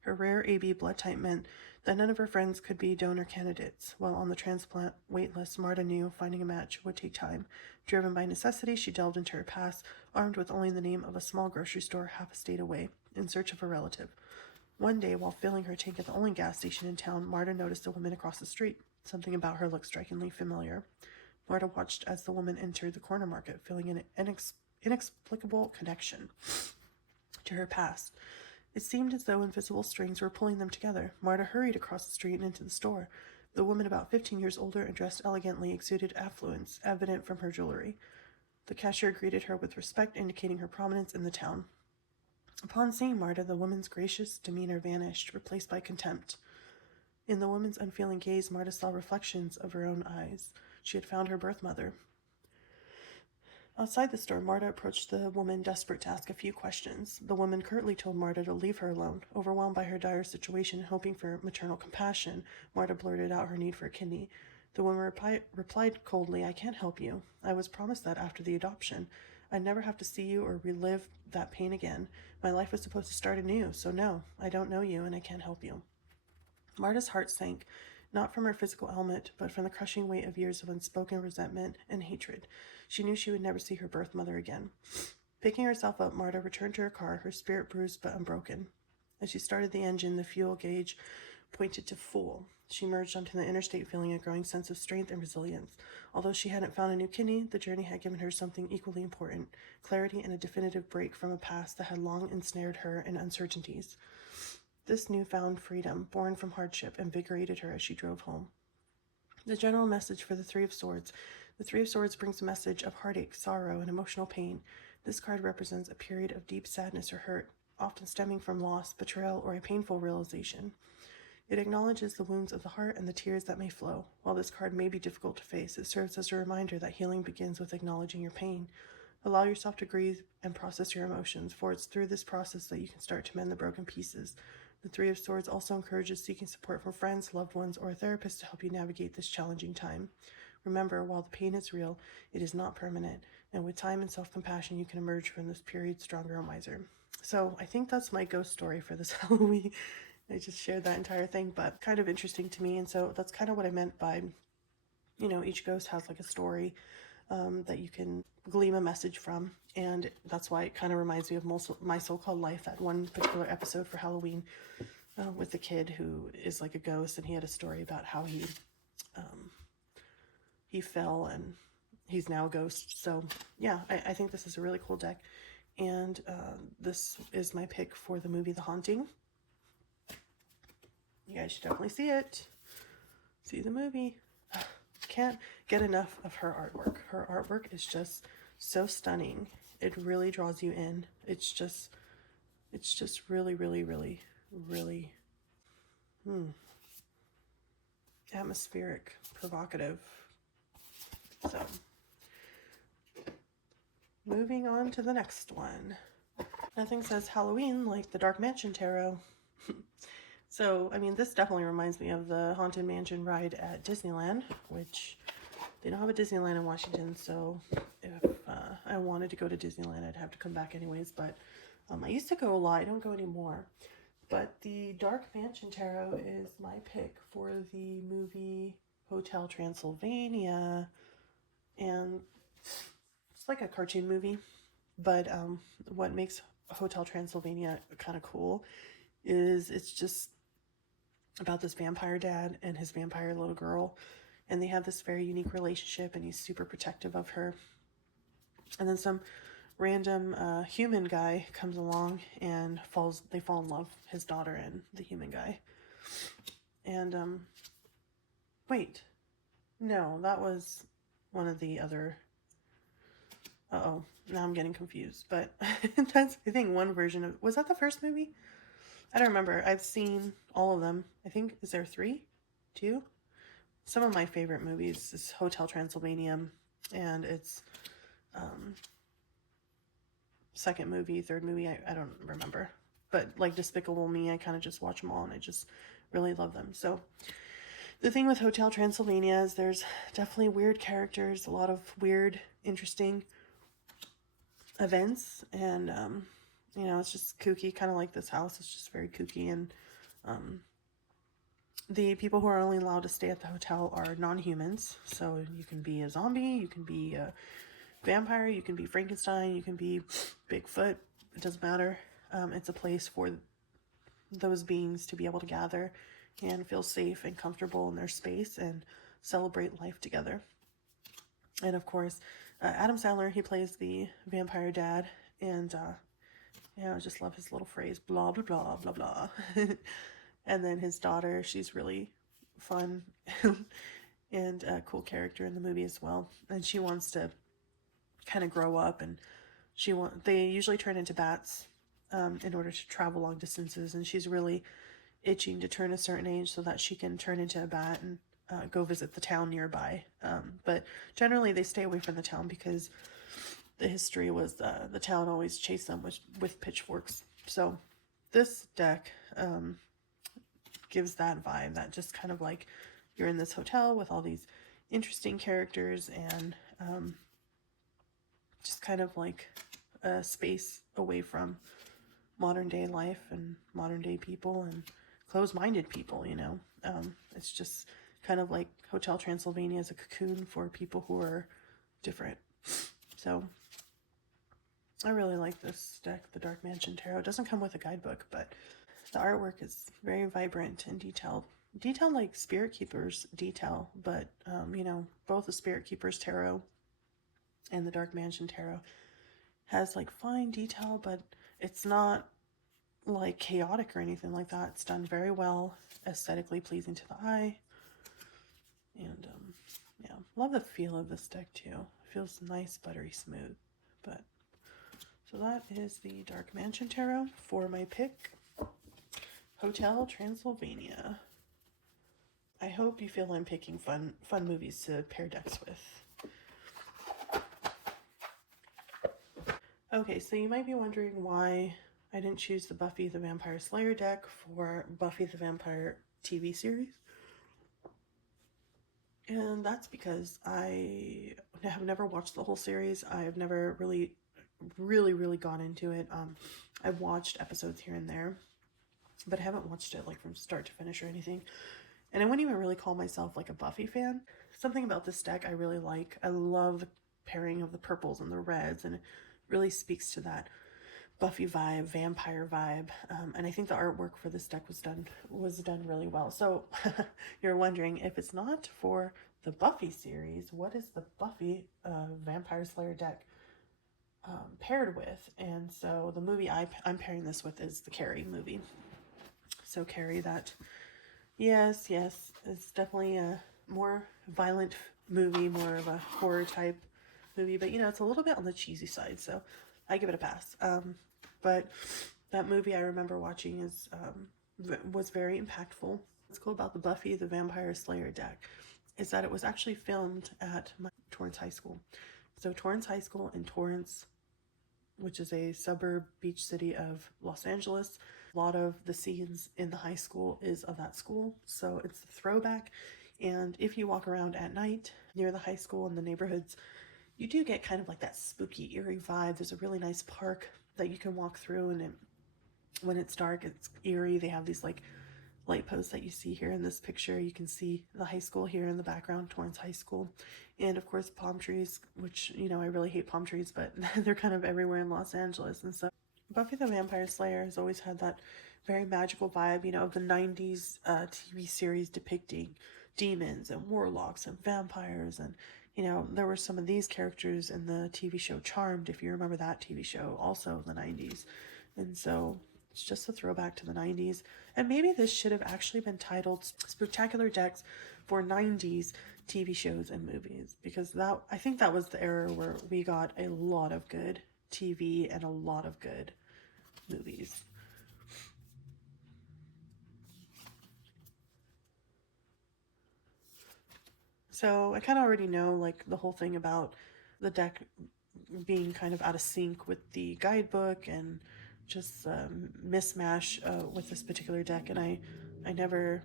Her rare AB blood type meant that none of her friends could be donor candidates. While on the transplant waitlist, Marta knew finding a match would take time. Driven by necessity, she delved into her past, armed with only the name of a small grocery store half a state away, in search of a relative. One day, while filling her tank at the only gas station in town, Marta noticed a woman across the street. Something about her looked strikingly familiar. Marta watched as the woman entered the corner market, feeling an inexplicable connection to her past. It seemed as though invisible strings were pulling them together. Marta hurried across the street and into the store. The woman, about 15 years older and dressed elegantly, exuded affluence, evident from her jewelry. The cashier greeted her with respect, indicating her prominence in the town. Upon seeing Marta, the woman's gracious demeanor vanished, replaced by contempt. In the woman's unfeeling gaze, Marta saw reflections of her own eyes. She had found her birth mother. Outside the store, Marta approached the woman, desperate to ask a few questions. The woman curtly told Marta to leave her alone. Overwhelmed by her dire situation and hoping for maternal compassion, Marta blurted out her need for a kidney. The woman replied coldly, "I can't help you. I was promised that after the adoption. I'd never have to see you or relive that pain again. My life was supposed to start anew, so no, I don't know you and I can't help you." Marta's heart sank, not from her physical ailment, but from the crushing weight of years of unspoken resentment and hatred. She knew she would never see her birth mother again. Picking herself up, Marta returned to her car, her spirit bruised but unbroken. As she started the engine, the fuel gauge pointed to full. She emerged onto the interstate feeling a growing sense of strength and resilience. Although she hadn't found a new kidney, the journey had given her something equally important, clarity and a definitive break from a past that had long ensnared her in uncertainties. This newfound freedom, born from hardship, invigorated her as she drove home. The general message for the Three of Swords. The Three of Swords brings a message of heartache, sorrow, and emotional pain. This card represents a period of deep sadness or hurt, often stemming from loss, betrayal, or a painful realization. It acknowledges the wounds of the heart and the tears that may flow. While this card may be difficult to face, it serves as a reminder that healing begins with acknowledging your pain. Allow yourself to grieve and process your emotions, for it's through this process that you can start to mend the broken pieces. The Three of Swords also encourages seeking support from friends, loved ones, or a therapist to help you navigate this challenging time. Remember, while the pain is real, it is not permanent, and with time and self-compassion, you can emerge from this period stronger and wiser. So I think that's my ghost story for this Halloween. I just shared that entire thing, but kind of interesting to me. And so that's kind of what I meant by, you know, each ghost has like a story that you can glean a message from. And that's why it kind of reminds me of My So-Called Life, that one particular episode for Halloween with the kid who is like a ghost, and he had a story about how he fell and he's now a ghost. So yeah, I think this is a really cool deck. And this is my pick for the movie The Haunting. You guys should definitely see it. See the movie. Can't get enough of her artwork. Her artwork is just so stunning. It really draws you in. It's just really, really, really, really atmospheric, provocative. So, moving on to the next one. Nothing says Halloween like the Dark Mansion Tarot. So, I mean, this definitely reminds me of the Haunted Mansion ride at Disneyland, which they don't have a Disneyland in Washington, so if I wanted to go to Disneyland, I'd have to come back anyways, but I used to go a lot. I don't go anymore. But the Dark Mansion Tarot is my pick for the movie Hotel Transylvania, and it's like a cartoon movie, but what makes Hotel Transylvania kind of cool is it's just about this vampire dad and his vampire little girl, and they have this very unique relationship, and he's super protective of her. And then some random human guy comes along and they fall in love, his daughter and the human guy. And wait, no, that was one of the other, now I'm getting confused, but that's, I think, one version of, was that the first movie? I don't remember. I've seen all of them. I think, is there 3? 2? Some of my favorite movies is Hotel Transylvania, and it's second movie, third movie, I don't remember. But like Despicable Me, I kind of just watch them all, and I just really love them. So the thing with Hotel Transylvania is there's definitely weird characters, a lot of weird, interesting events, and you know, it's just kooky, kind of like this house. It's just very kooky, and the people who are only allowed to stay at the hotel are non-humans. So you can be a zombie, you can be a vampire, you can be Frankenstein, you can be Bigfoot. It doesn't matter. It's a place for those beings to be able to gather and feel safe and comfortable in their space and celebrate life together. And of course, Adam Sandler, he plays the vampire dad, and yeah, I just love his little phrase, blah, blah, blah, blah, blah. And then his daughter, she's really fun and a cool character in the movie as well. And she wants to kind of grow up, and they usually turn into bats in order to travel long distances. And she's really itching to turn a certain age so that she can turn into a bat and go visit the town nearby. But generally they stay away from the town because the history was the town always chased them with pitchforks. So this deck gives that vibe, that just kind of like you're in this hotel with all these interesting characters, and just kind of like a space away from modern day life and modern day people and closed-minded people, you know. It's just kind of like Hotel Transylvania is a cocoon for people who are different. So I really like this deck, the Dark Mansion Tarot. It doesn't come with a guidebook, but the artwork is very vibrant and detailed. Detailed like Spirit Keeper's detail, but, you know, both the Spirit Keeper's Tarot and the Dark Mansion Tarot has like fine detail, but it's not like chaotic or anything like that. It's done very well, aesthetically pleasing to the eye. And, yeah, love the feel of this deck too. It feels nice, buttery smooth. But, so that is the Dark Mansion Tarot for my pick, Hotel Transylvania. I hope you feel I'm picking fun movies to pair decks with. Okay, so you might be wondering why I didn't choose the Buffy the Vampire Slayer deck for Buffy the Vampire TV series. And that's because I have never watched the whole series. I have never really gone into it. I've watched episodes here and there. but I haven't watched it like from start to finish or anything. And I wouldn't even really call myself like a Buffy fan. Something about this deck I really like. I love the pairing of the purples and the reds, and it really speaks to that Buffy vibe, vampire vibe. And I think the artwork for this deck was done really well. So you're wondering, if it's not for the Buffy series, what is the Buffy Vampire Slayer deck paired with? And so the movie I'm pairing this with is the Carrie movie. So Carrie, that, yes, it's definitely a more violent movie, more of a horror type movie, but you know, it's a little bit on the cheesy side, so I give it a pass. But that movie I remember watching was very impactful. What's cool about the Buffy the Vampire Slayer deck is that it was actually filmed at my Torrance High School. So Torrance High School in Torrance, which is a suburb beach city of Los Angeles. A lot of the scenes in the high school is of that school, so it's a throwback. And if you walk around at night near the high school and the neighborhoods, you do get kind of like that spooky, eerie vibe. There's a really nice park that you can walk through, and when it's dark, it's eerie. They have these like light posts that you see here in this picture. You can see the high school here in the background, Torrance High School. And of course, palm trees, which, you know, I really hate palm trees, but they're kind of everywhere in Los Angeles. And so Buffy the Vampire Slayer has always had that very magical vibe, you know, of the 90s TV series depicting demons and warlocks and vampires. And, you know, there were some of these characters in the TV show Charmed, if you remember that TV show, also in the 90s. And so it's just a throwback to the 90s. And maybe this should have actually been titled Spooktacular Decks for 90s TV shows and movies, because that, I think that was the era where we got a lot of good TV and a lot of good movies. So I kind of already know like the whole thing about the deck being kind of out of sync with the guidebook and just mismatch with this particular deck, and I never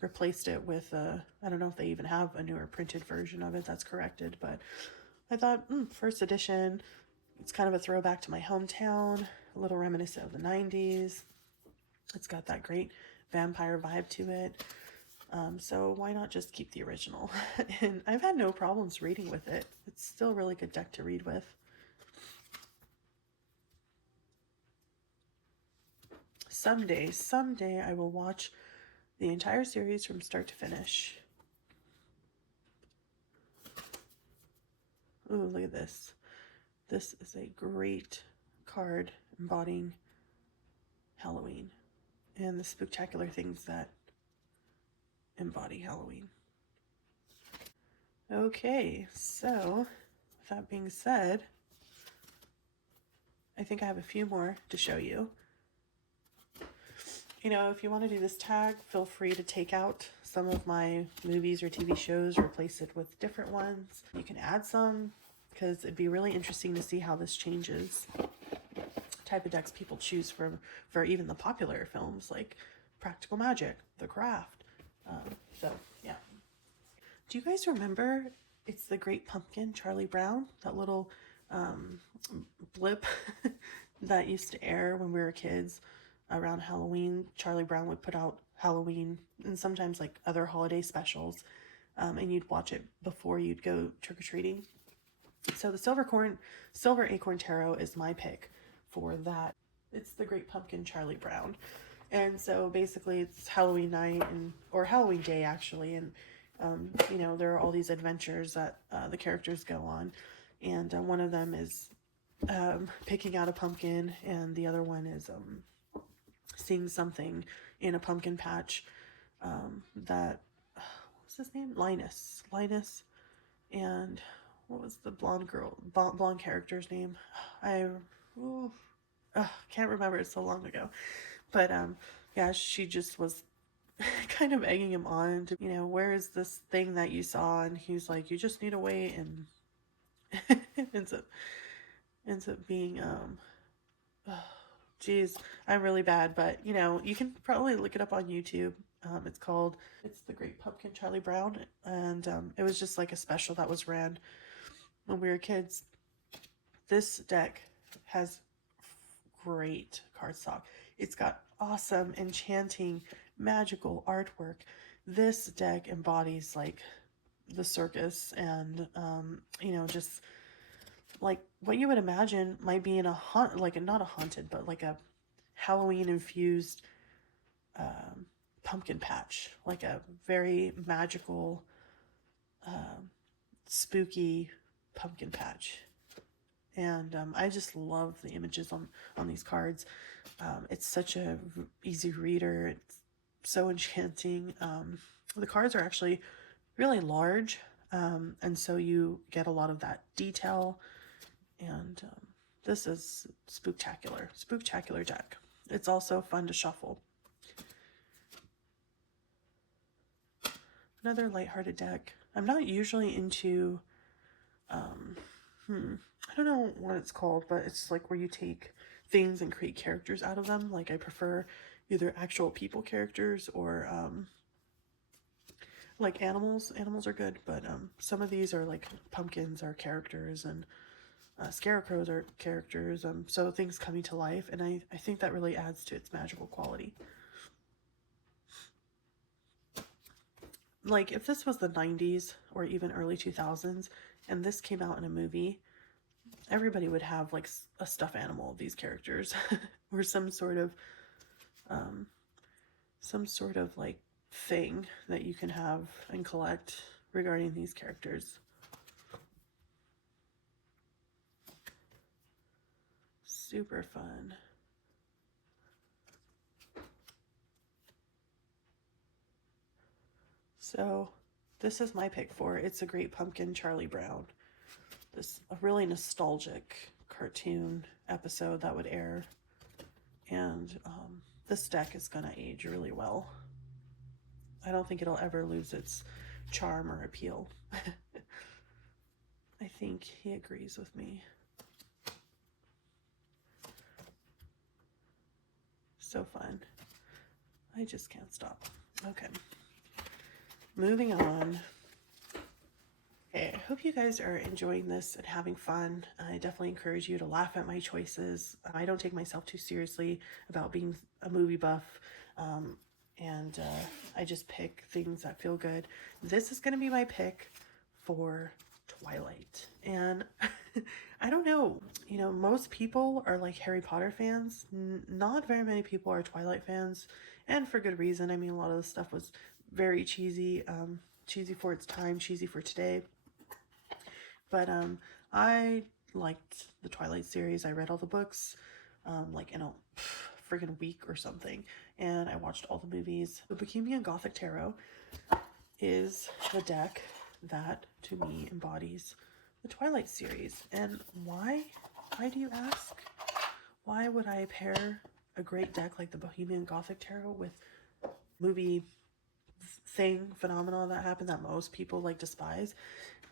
replaced it with I don't know if they even have a newer printed version of it that's corrected, but I thought first edition, it's kind of a throwback to my hometown, a little reminiscent of the 90s. It's got that great vampire vibe to it. So why not just keep the original? And I've had no problems reading with it. It's still a really good deck to read with. Someday I will watch the entire series from start to finish. Ooh, look at this. This is a great card embodying Halloween and the spectacular things that embody Halloween. Okay, so with that being said, I think I have a few more to show you. You know, if you want to do this tag, feel free to take out some of my movies or TV shows, replace it with different ones. You can add some, because it'd be really interesting to see how this changes. Type of decks people choose for even the popular films like Practical Magic, The Craft. So, yeah. Do you guys remember It's the Great Pumpkin, Charlie Brown? That little blip that used to air when we were kids around Halloween. Charlie Brown would put out Halloween and sometimes like other holiday specials, and you'd watch it before you'd go trick-or-treating. So the Silver Acorn Tarot is my pick for that. It's the Great Pumpkin, Charlie Brown. And so basically it's Halloween night, or Halloween day actually, and you know, there are all these adventures that the characters go on, and one of them is picking out a pumpkin, and the other one is seeing something in a pumpkin patch that, what's his name? Linus, and what was the blonde character's name? I can't remember, it's so long ago. But yeah, she just was kind of egging him on to, you know, where is this thing that you saw? And he's like, you just need to wait. And ends up being geez, I'm really bad, but you know, you can probably look it up on YouTube. It's the Great Pumpkin, Charlie Brown, and it was just like a special that was ran when we were kids. This deck has great cardstock. It's got awesome, enchanting, magical artwork. This deck embodies like the circus and, you know, just like what you would imagine might be in a haunt, like not a haunted, but like a Halloween infused pumpkin patch, like a very magical, spooky pumpkin patch. And I just love the images on these cards. It's such a easy reader. It's so enchanting. The cards are actually really large, and so you get a lot of that detail. And this is Spooktacular deck. It's also fun to shuffle. Another lighthearted deck. I'm not usually into, I don't know what it's called, but it's like where you take things and create characters out of them. Like I prefer either actual people characters or like animals. Animals are good, but some of these are like pumpkins are characters and scarecrows are characters. So things coming to life, and I think that really adds to its magical quality. Like if this was the 90s or even early 2000s and this came out in a movie, everybody would have like a stuffed animal of these characters or some sort of like thing that you can have and collect regarding these characters. Super fun. So this is my pick for It's a Great Pumpkin, Charlie Brown. This a really nostalgic cartoon episode that would air, and this deck is gonna age really well. I don't think it'll ever lose its charm or appeal. I think he agrees with me. So fun. I just can't stop. Okay. Moving on. Okay, I hope you guys are enjoying this and having fun. I definitely encourage you to laugh at my choices. I don't take myself too seriously about being a movie buff, and I just pick things that feel good. This is going to be my pick for Twilight. And I don't know, you know, most people are like Harry Potter fans. Not very many people are Twilight fans, and for good reason. I mean, a lot of the stuff was very cheesy, cheesy for its time, cheesy for today. But I liked the Twilight series. I read all the books like in a friggin' week or something, and I watched all the movies. The Bohemian Gothic Tarot is the deck that to me embodies the Twilight series. And why do you ask? Why would I pair a great deck like the Bohemian Gothic Tarot with movie phenomenon that happened that most people like despise?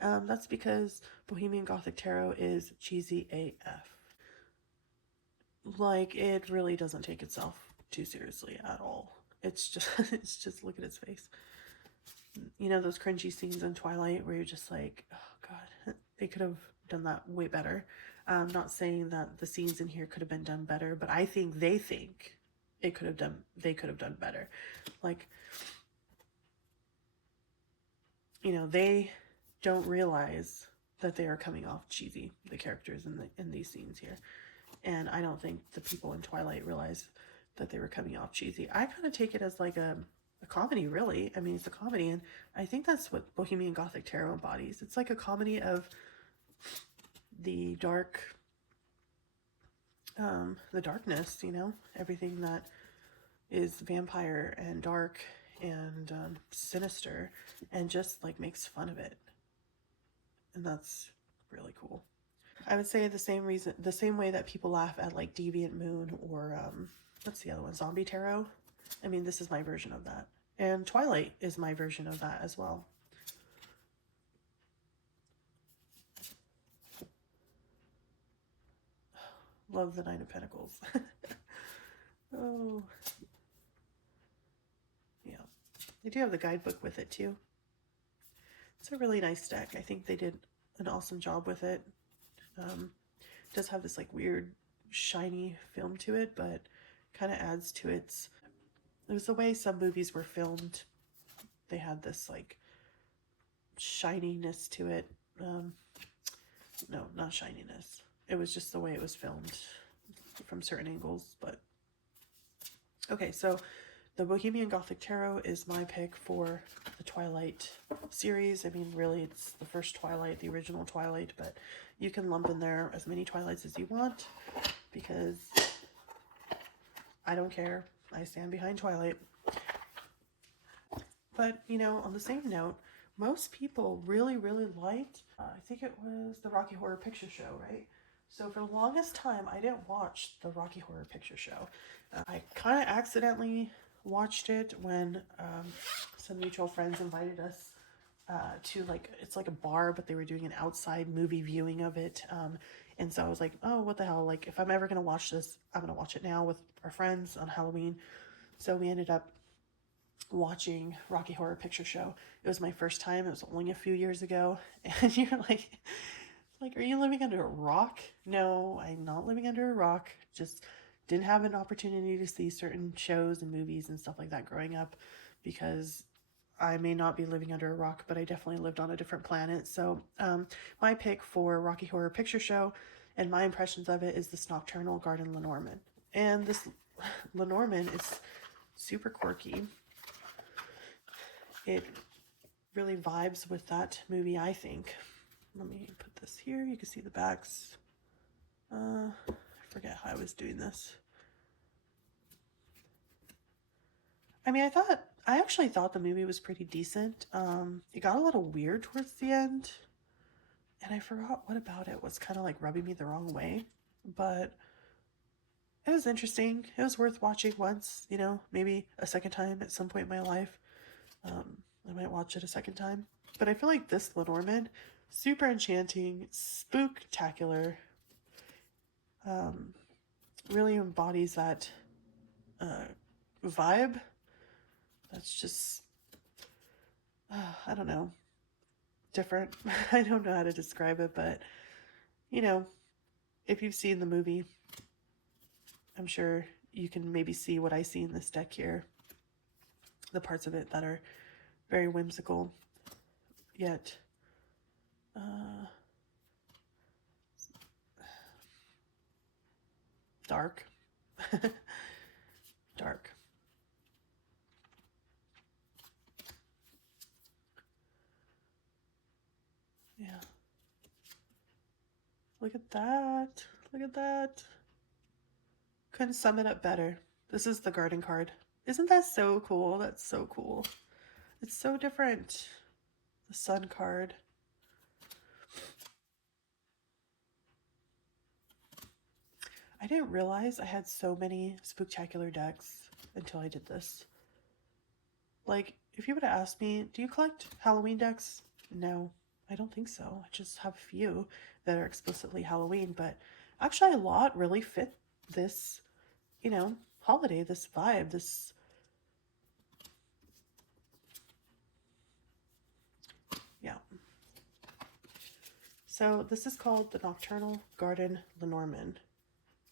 That's because Bohemian Gothic Tarot is cheesy AF. Like, it really doesn't take itself too seriously at all. It's just look at its face. You know those cringy scenes in Twilight where you're just like, oh god, they could have done that way better. I'm not saying that the scenes in here could have been done better, but I think they could have done better. Like, you know, they don't realize that they are coming off cheesy, the characters in these scenes here. And I don't think the people in Twilight realized that they were coming off cheesy. I kind of take it as like a comedy, really. I mean, it's a comedy, and I think that's what Bohemian Gothic Tarot embodies. It's like a comedy of the darkness, you know, everything that is vampire and dark and sinister, and just like makes fun of it. And that's really cool. I would say the same way that people laugh at like Deviant Moon or what's the other one, Zombie Tarot. I mean, this is my version of that, and Twilight is my version of that as well. Love the Nine of Pentacles. Oh, yeah. They do have the guidebook with it too. It's a really nice deck. I think they did an awesome job with it. It does have this like weird shiny film to it, but kind of adds to it was the way some movies were filmed. They had this like shininess to it. No, not shininess. It was just the way it was filmed from certain angles. But okay, so the Bohemian Gothic Tarot is my pick for the Twilight series. I mean, really, it's the first Twilight, the original Twilight, but you can lump in there as many Twilights as you want because I don't care. I stand behind Twilight. But, you know, on the same note, most people really, really liked, I think it was the Rocky Horror Picture Show, right? So for the longest time, I didn't watch the Rocky Horror Picture Show. I kind of accidentally watched it when some mutual friends invited us to, like, it's like a bar, but they were doing an outside movie viewing of it. And so I was like, oh, what the hell? Like, if I'm ever going to watch this, I'm going to watch it now with our friends on Halloween. So we ended up watching Rocky Horror Picture Show. It was my first time. It was only a few years ago. And you're like, are you living under a rock? No, I'm not living under a rock. Just didn't have an opportunity to see certain shows and movies and stuff like that growing up because I may not be living under a rock, but I definitely lived on a different planet. So my pick for Rocky Horror Picture Show and my impressions of it is this Nocturnal Garden Lenormand. And this Lenormand is super quirky. It really vibes with that movie, I think. Let me put this here. You can see the backs. I forget how I was doing this. I mean, I actually thought the movie was pretty decent. It got a little weird towards the end. And I forgot what about it was kind of like rubbing me the wrong way. But it was interesting. It was worth watching once, you know, maybe a second time at some point in my life. I might watch it a second time. But I feel like this Lenormand, super enchanting, spooktacular, really embodies that vibe. That's just, I don't know, different. I don't know how to describe it, but, you know, if you've seen the movie, I'm sure you can maybe see what I see in this deck here. The parts of it that are very whimsical, yet dark. Dark. Yeah. Look at that. Look at that. Couldn't sum it up better. This is the garden card. Isn't that so cool? That's so cool. It's so different. The sun card. I didn't realize I had so many Spooktacular decks until I did this. Like, if you would have asked me, do you collect Halloween decks? No, I don't think so. I just have a few that are explicitly Halloween, but actually a lot really fit this, you know, holiday, this vibe, this... Yeah. So this is called the Nocturnal Garden Lenormand.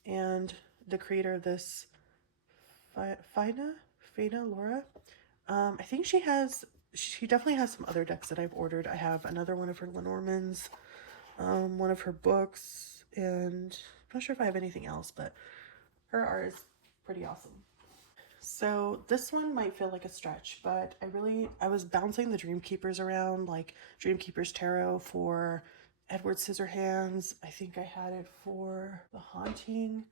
And the creator of this, Fina Laura, I think she definitely has some other decks that I've ordered. I have another one of her Lenormands, one of her books, and I'm not sure if I have anything else, but her art is pretty awesome. So this one might feel like a stretch, but I was bouncing the Dreamkeepers around, like Dreamkeepers Tarot for Edward Scissorhands. I think I had it for The Haunting,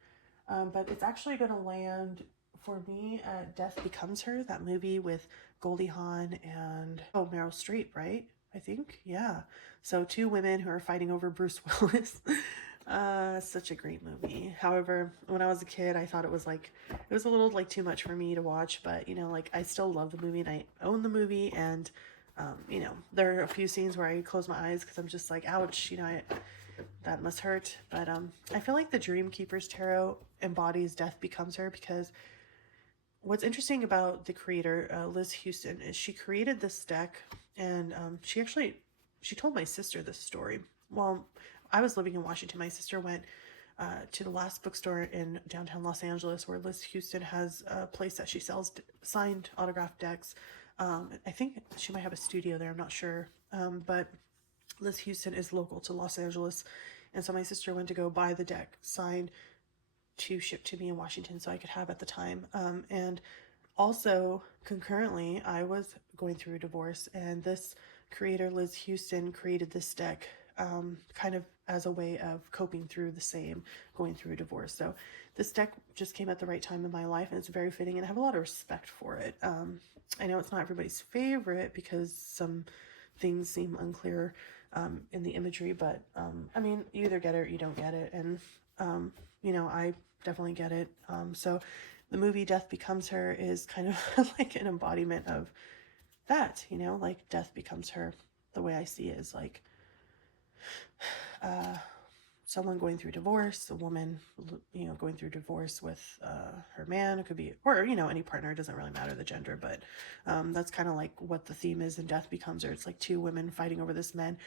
but it's actually going to land for me at Death Becomes Her, that movie with Goldie Hawn and, oh, Meryl Streep, right? I think, yeah. So two women who are fighting over Bruce Willis. Such a great movie. However, when I was a kid, I thought it was a little like too much for me to watch, but you know, like I still love the movie and I own the movie, and you know, there are a few scenes where I close my eyes because I'm just like, ouch, you know, that must hurt. But I feel like the Dreamkeepers Tarot embodies Death Becomes Her, because what's interesting about the creator, Liz Houston, is she created this deck, and she told my sister this story. Well, I was living in Washington. My sister went to the last bookstore in downtown Los Angeles, where Liz Houston has a place that she sells signed autographed decks. I think she might have a studio there, I'm not sure. But Liz Houston is local to Los Angeles. And so my sister went to go buy the deck signed to ship to me in Washington so I could have at the time. And also, concurrently, I was going through a divorce, and this creator, Liz Houston, created this deck kind of as a way of coping through the same going through a divorce. So this deck just came at the right time in my life, and it's very fitting, and I have a lot of respect for it. I know it's not everybody's favorite because some things seem unclear in the imagery, but I mean, you either get it or you don't get it, and you know, I definitely get it. So the movie Death Becomes Her is kind of like an embodiment of that, you know, like death becomes her. The way I see it is like someone going through divorce, a woman, you know, going through divorce with her man. It could be, or, you know, any partner. It doesn't really matter the gender, but that's kind of like what the theme is in Death Becomes Her. It's like two women fighting over this man,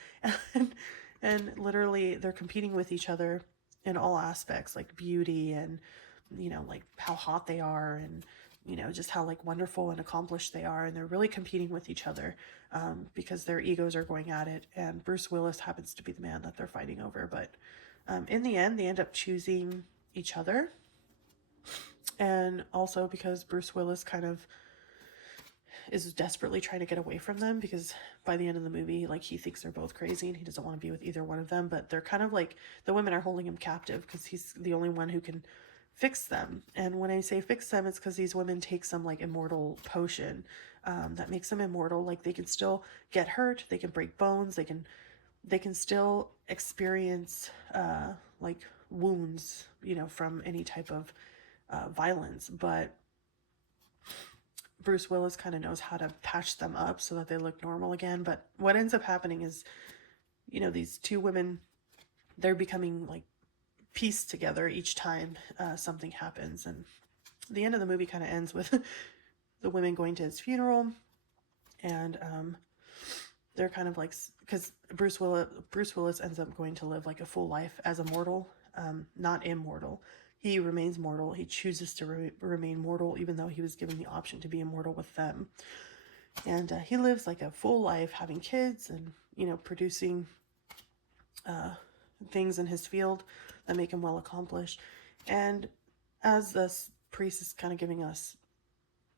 and literally they're competing with each other in all aspects, like beauty and, you know, like how hot they are, and, you know, just how like wonderful and accomplished they are. And they're really competing with each other because their egos are going at it. And Bruce Willis happens to be the man that they're fighting over. But in the end, they end up choosing each other. And also because Bruce Willis kind of is desperately trying to get away from them, because by the end of the movie, like, he thinks they're both crazy and he doesn't want to be with either one of them. But they're kind of like, the women are holding him captive because he's the only one who can fix them. And when I say fix them, it's because these women take some like immortal potion that makes them immortal. Like, they can still get hurt, they can break bones, they can still experience like wounds, you know, from any type of violence. But Bruce Willis kind of knows how to patch them up so that they look normal again. But what ends up happening is, you know, these two women, they're becoming like pieced together each time something happens. And the end of the movie kind of ends with the women going to his funeral, and they're kind of like, because Bruce Willis ends up going to live like a full life as a mortal, not immortal. He remains mortal. He chooses to remain mortal, even though he was given the option to be immortal with them. And he lives like a full life, having kids and, you know, producing things in his field that make him well accomplished. And as this priest is kind of giving us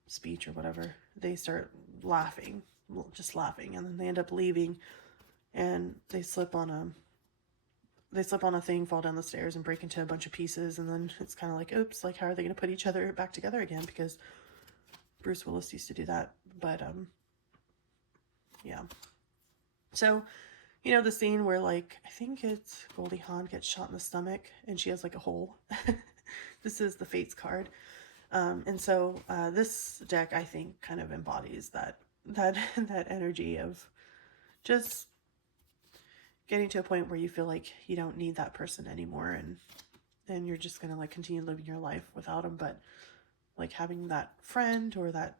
speech or whatever, they start laughing, just laughing, and then they end up leaving, and they slip on a thing, fall down the stairs, and break into a bunch of pieces. And then it's kind of like, oops, like, how are they going to put each other back together again? Because Bruce Willis used to do that. But yeah. So, you know, the scene where, like, I think it's Goldie Hawn gets shot in the stomach and she has like a hole. This is the Fates card. And so this deck, I think, kind of embodies that energy of just getting to a point where you feel like you don't need that person anymore, and you're just gonna like continue living your life without them. But like having that friend or that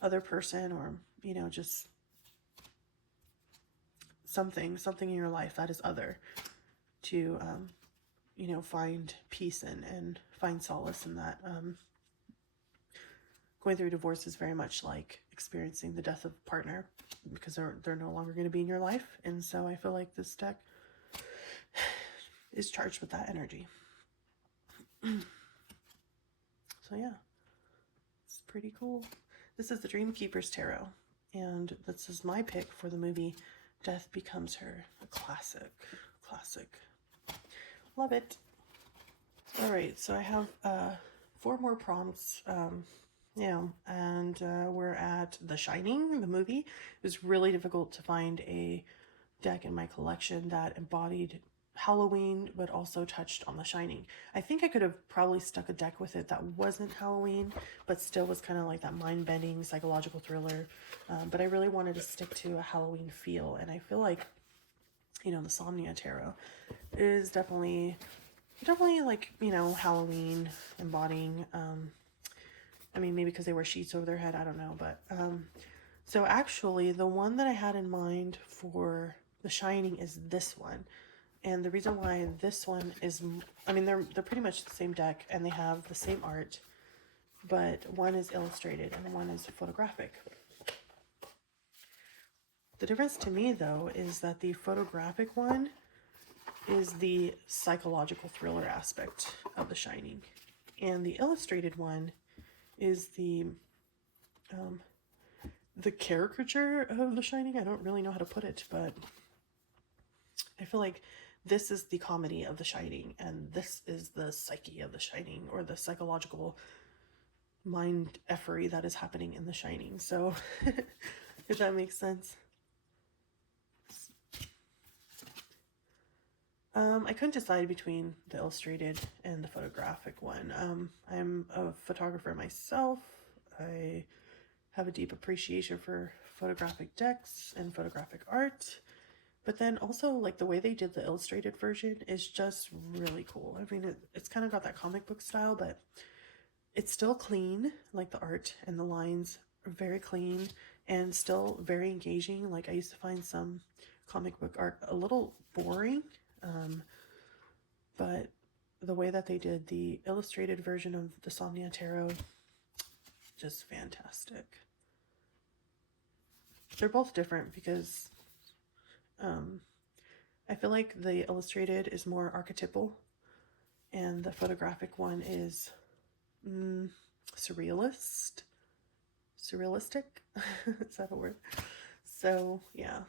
other person, or, you know, just something in your life that is other, to you know, find peace in and find solace in that. Going through divorce is very much like experiencing the death of a partner, because they're no longer going to be in your life. And so I feel like this deck is charged with that energy. So yeah, it's pretty cool. This is the Dream Keeper's Tarot, and this is my pick for the movie Death Becomes Her. A classic. Love it. All right, so I have 4 more prompts. Yeah, and we're at The Shining, the movie. It was really difficult to find a deck in my collection that embodied Halloween, but also touched on The Shining. I think I could have probably stuck a deck with it that wasn't Halloween, but still was kind of like that mind-bending psychological thriller. But I really wanted to stick to a Halloween feel, and I feel like, you know, the Somnia Tarot is definitely like, you know, Halloween embodying. I mean, maybe because they wear sheets over their head, I don't know. But so actually the one that I had in mind for The Shining is this one. And the reason why this one is, I mean, they're pretty much the same deck and they have the same art, but one is illustrated and one is photographic. The difference to me, though, is that the photographic one is the psychological thriller aspect of The Shining, and the illustrated one is the caricature of The Shining. I don't really know how to put it, but I feel like this is the comedy of The Shining, and this is the psyche of The Shining, or the psychological mind effery that is happening in The Shining. So, if that makes sense. I couldn't decide between the illustrated and the photographic one. I'm a photographer myself. I have a deep appreciation for photographic decks and photographic art. But then also, like, the way they did the illustrated version is just really cool. I mean, it's kind of got that comic book style, but it's still clean. Like, the art and the lines are very clean and still very engaging. Like, I used to find some comic book art a little boring. But the way that they did the illustrated version of the Somnia Tarot, just fantastic. They're both different because I feel like the illustrated is more archetypal and the photographic one is surrealistic. Is that a word? So yeah,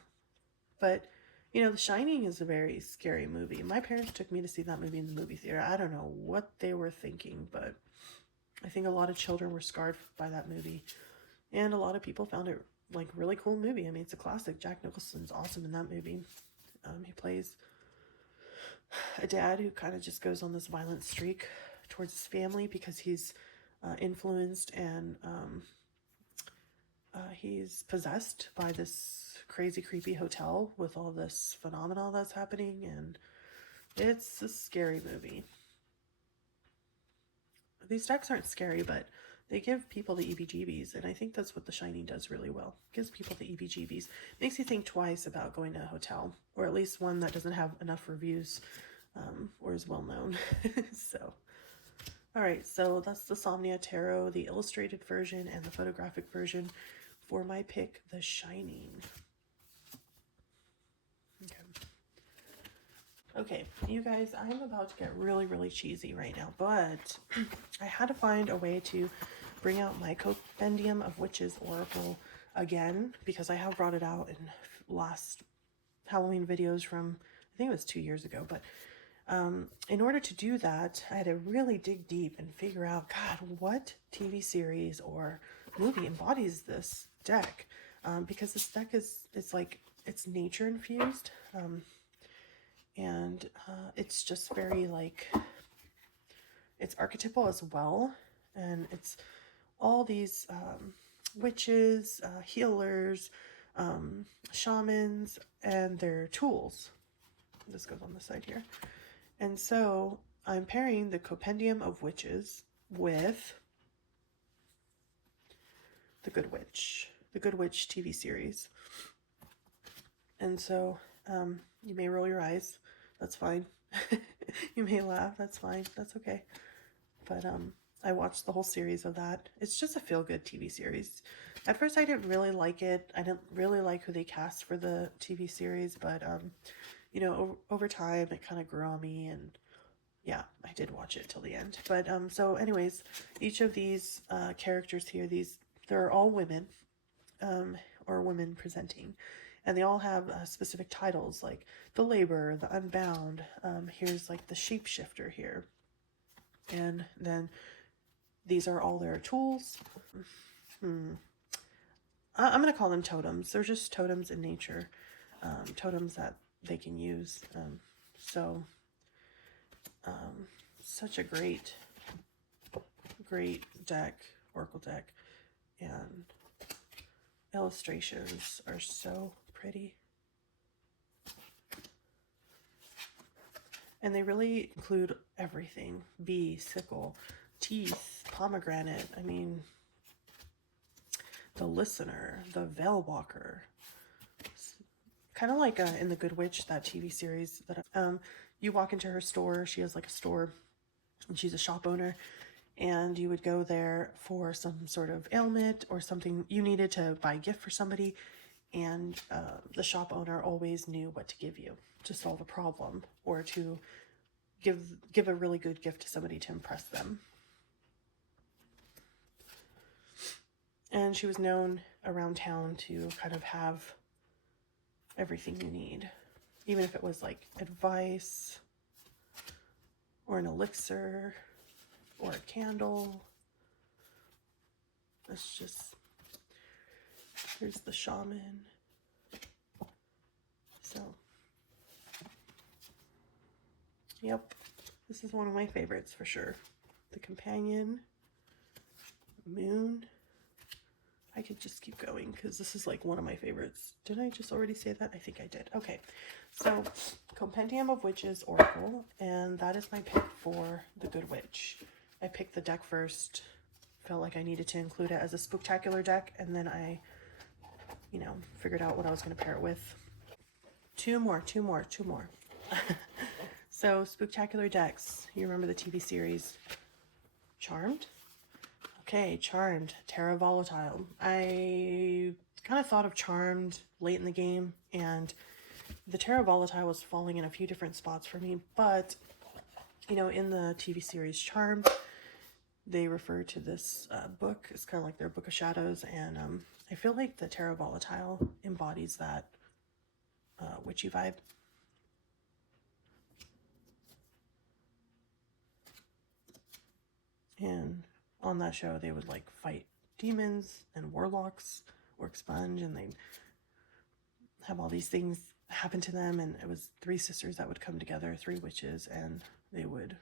but you know, The Shining is a very scary movie. My parents took me to see that movie in the movie theater. I don't know what they were thinking, but I think a lot of children were scarred by that movie. And a lot of people found it like really cool movie. I mean, it's a classic. Jack Nicholson's awesome in that movie. He plays a dad who kind of just goes on this violent streak towards his family because he's influenced and he's possessed by this crazy creepy hotel with all this phenomena that's happening, and it's a scary movie. These decks aren't scary, but they give people the EBGBs, and I think that's what The Shining does really well. It gives people the EBGBs. Makes you think twice about going to a hotel, or at least one that doesn't have enough reviews or is well known. So, all right, so that's the Somnia Tarot, the illustrated version and the photographic version for my pick, The Shining. Okay, you guys, I'm about to get really, really cheesy right now, but I had to find a way to bring out my Compendium of Witches Oracle again, because I have brought it out in last Halloween videos from, I think it was 2 years ago, but in order to do that, I had to really dig deep and figure out, God, what TV series or movie embodies this deck? Because this deck it's like, it's nature infused, and it's just very, like, it's archetypal as well, and it's all these witches, healers, shamans, and their tools. This goes on the side here. And so I'm pairing the Compendium of Witches with the Good Witch TV series. And so you may roll your eyes, that's fine. You may laugh, that's fine, that's okay. But I watched the whole series of that. It's just a feel-good TV series. At first I didn't really like it. I didn't really like who they cast for the TV series, but you know, over time it kind of grew on me, and yeah, I did watch it till the end. But so anyways, each of these characters here, they're all women, or women presenting, and they all have specific titles, like the Laborer, the Unbound. Here's like the Shapeshifter here, and then these are all their tools. I'm gonna call them totems. They're just totems in nature, totems that they can use. Such a great deck, Oracle deck, and illustrations are so pretty. And they really include everything: bee, sickle, teeth, pomegranate. I mean, the Listener, the Veil Walker, kind of like in the Good Witch, that TV series that you walk into her store. She has like a store, and she's a shop owner, and you would go there for some sort of ailment or something you needed to buy a gift for somebody, and the shop owner always knew what to give you to solve a problem or to give a really good gift to somebody to impress them. And she was known around town to kind of have everything you need, even if it was like advice or an elixir or a candle. It's just, here's the shaman. So, yep, this is one of my favorites for sure. The companion, moon. I could just keep going because this is like one of my favorites. Did I just already say that? I think I did. Okay, so Compendium of Witches Oracle, and that is my pick for the Good Witch. I picked the deck first, felt like I needed to include it as a Spooktacular deck, and then I, you know, figured out what I was going to pair it with. Two more. So Spooktacular decks, you remember the TV series Charmed? Okay, Charmed, Terra Volatile. I kind of thought of Charmed late in the game, and the Terra Volatile was falling in a few different spots for me, but, you know, in the TV series Charmed, they refer to this book. It's kind of like their Book of Shadows, and I feel like the Terra Volatile embodies that witchy vibe. And on that show, they would like fight demons and warlocks or expunge, and they'd have all these things happen to them. And it was three sisters that would come together, three witches, and they would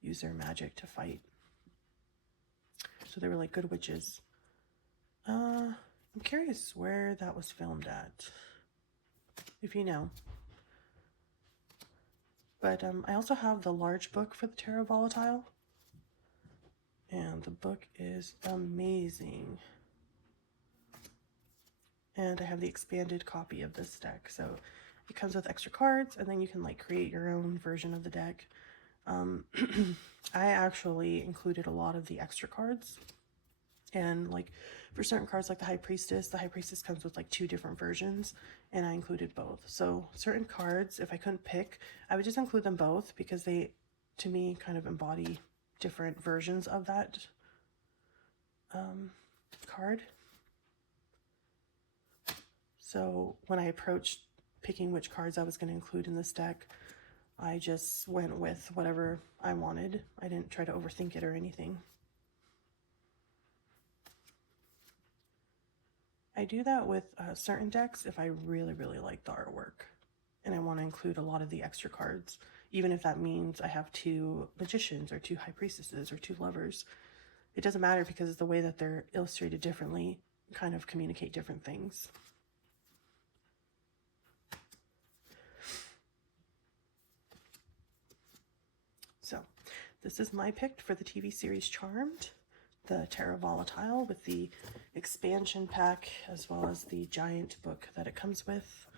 use their magic to fight. So they were like good witches. I'm curious where that was filmed at, if you know. But I also have the large book for the Terra Volatile. And the book is amazing. And I have the expanded copy of this deck. So it comes with extra cards, and then you can like create your own version of the deck. I actually included a lot of the extra cards. And like for certain cards like the High Priestess comes with like 2 different versions, and I included both. So certain cards, if I couldn't pick, I would just include them both because they, to me, kind of embody different versions of that card. So when I approached picking which cards I was going to include in this deck, I just went with whatever I wanted. I didn't try to overthink it or anything. I do that with certain decks if I really, really like the artwork and I want to include a lot of the extra cards, even if that means I have 2 magicians or 2 high priestesses or 2 lovers. It doesn't matter because the way that they're illustrated differently kind of communicate different things. So this is my pick for the TV series Charmed, the Terra Volatile with the expansion pack as well as the giant book that it comes with.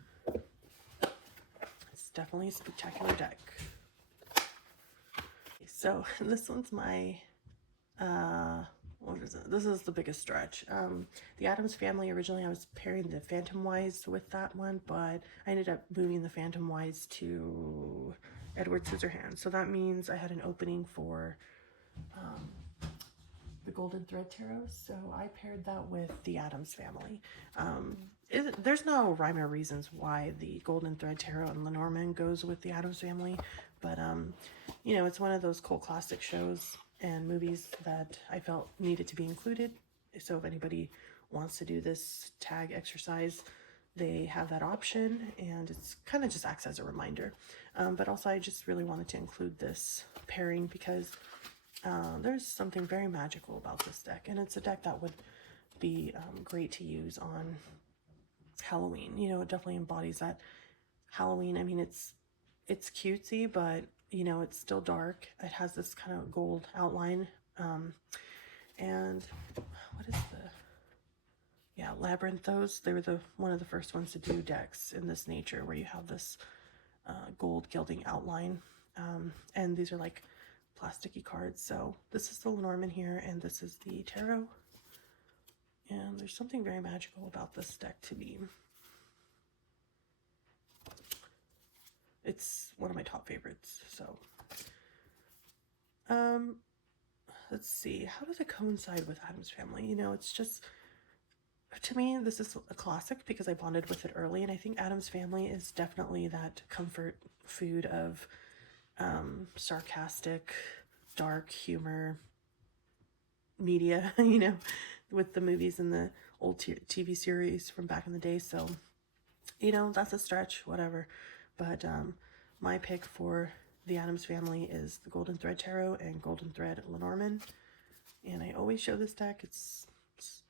It's definitely a spectacular deck. So this one's my, what is it? This is the biggest stretch. The Addams Family, originally I was pairing the Phantom Wise with that one, but I ended up moving the Phantom Wise to Edward Scissorhands. So that means I had an opening for the Golden Thread Tarot, so I paired that with the Addams Family. There's no rhyme or reasons why the Golden Thread Tarot and Lenormand goes with the Addams Family, but you know, it's one of those cult classic shows and movies that I felt needed to be included. So if anybody wants to do this tag exercise, they have that option, and it's kind of just acts as a reminder. But also I just really wanted to include this pairing because there's something very magical about this deck, and it's a deck that would be great to use on Halloween. You know, it definitely embodies that Halloween. I mean, it's cutesy, but you know, it's still dark. It has this kind of gold outline, and what is Labyrinthos. They were one of the first ones to do decks in this nature where you have this gold gilding outline. And these are like plasticky cards. So this is the Lenormand here, and this is the tarot. And there's something very magical about this deck to me. It's one of my top favorites. So let's see, how does it coincide with Addams Family? You know, it's just, to me, this is a classic because I bonded with it early, and I think Addams Family is definitely that comfort food of sarcastic, dark humor media, you know, with the movies and the old TV series from back in the day. So, you know, that's a stretch, whatever. But my pick for the Addams Family is the Golden Thread Tarot and Golden Thread Lenormand. And I always show this deck. It's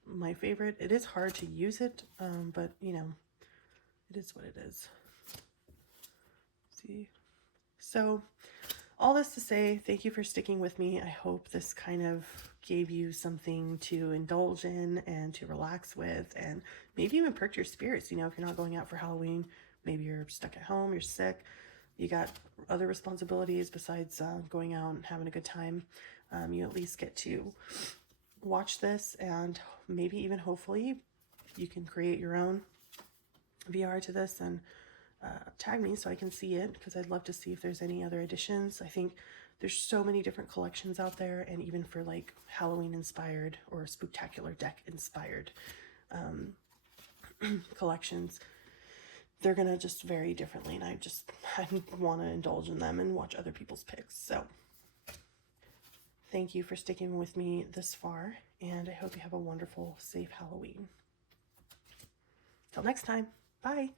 my favorite. It is hard to use it, but, you know, it is what it is. See? So, all this to say, thank you for sticking with me. I hope this kind of gave you something to indulge in and to relax with, and maybe even perk your spirits. You know, if you're not going out for Halloween, maybe you're stuck at home, you're sick, you got other responsibilities besides going out and having a good time. You at least get to watch this, and maybe even hopefully you can create your own VR to this and tag me so I can see it, because I'd love to see if there's any other additions. I think there's so many different collections out there, and even for like Halloween inspired or Spooktacular deck inspired collections, they're gonna just vary differently, and I want to indulge in them and watch other people's picks. So thank you for sticking with me this far, and I hope you have a wonderful, safe Halloween. Till next time, bye.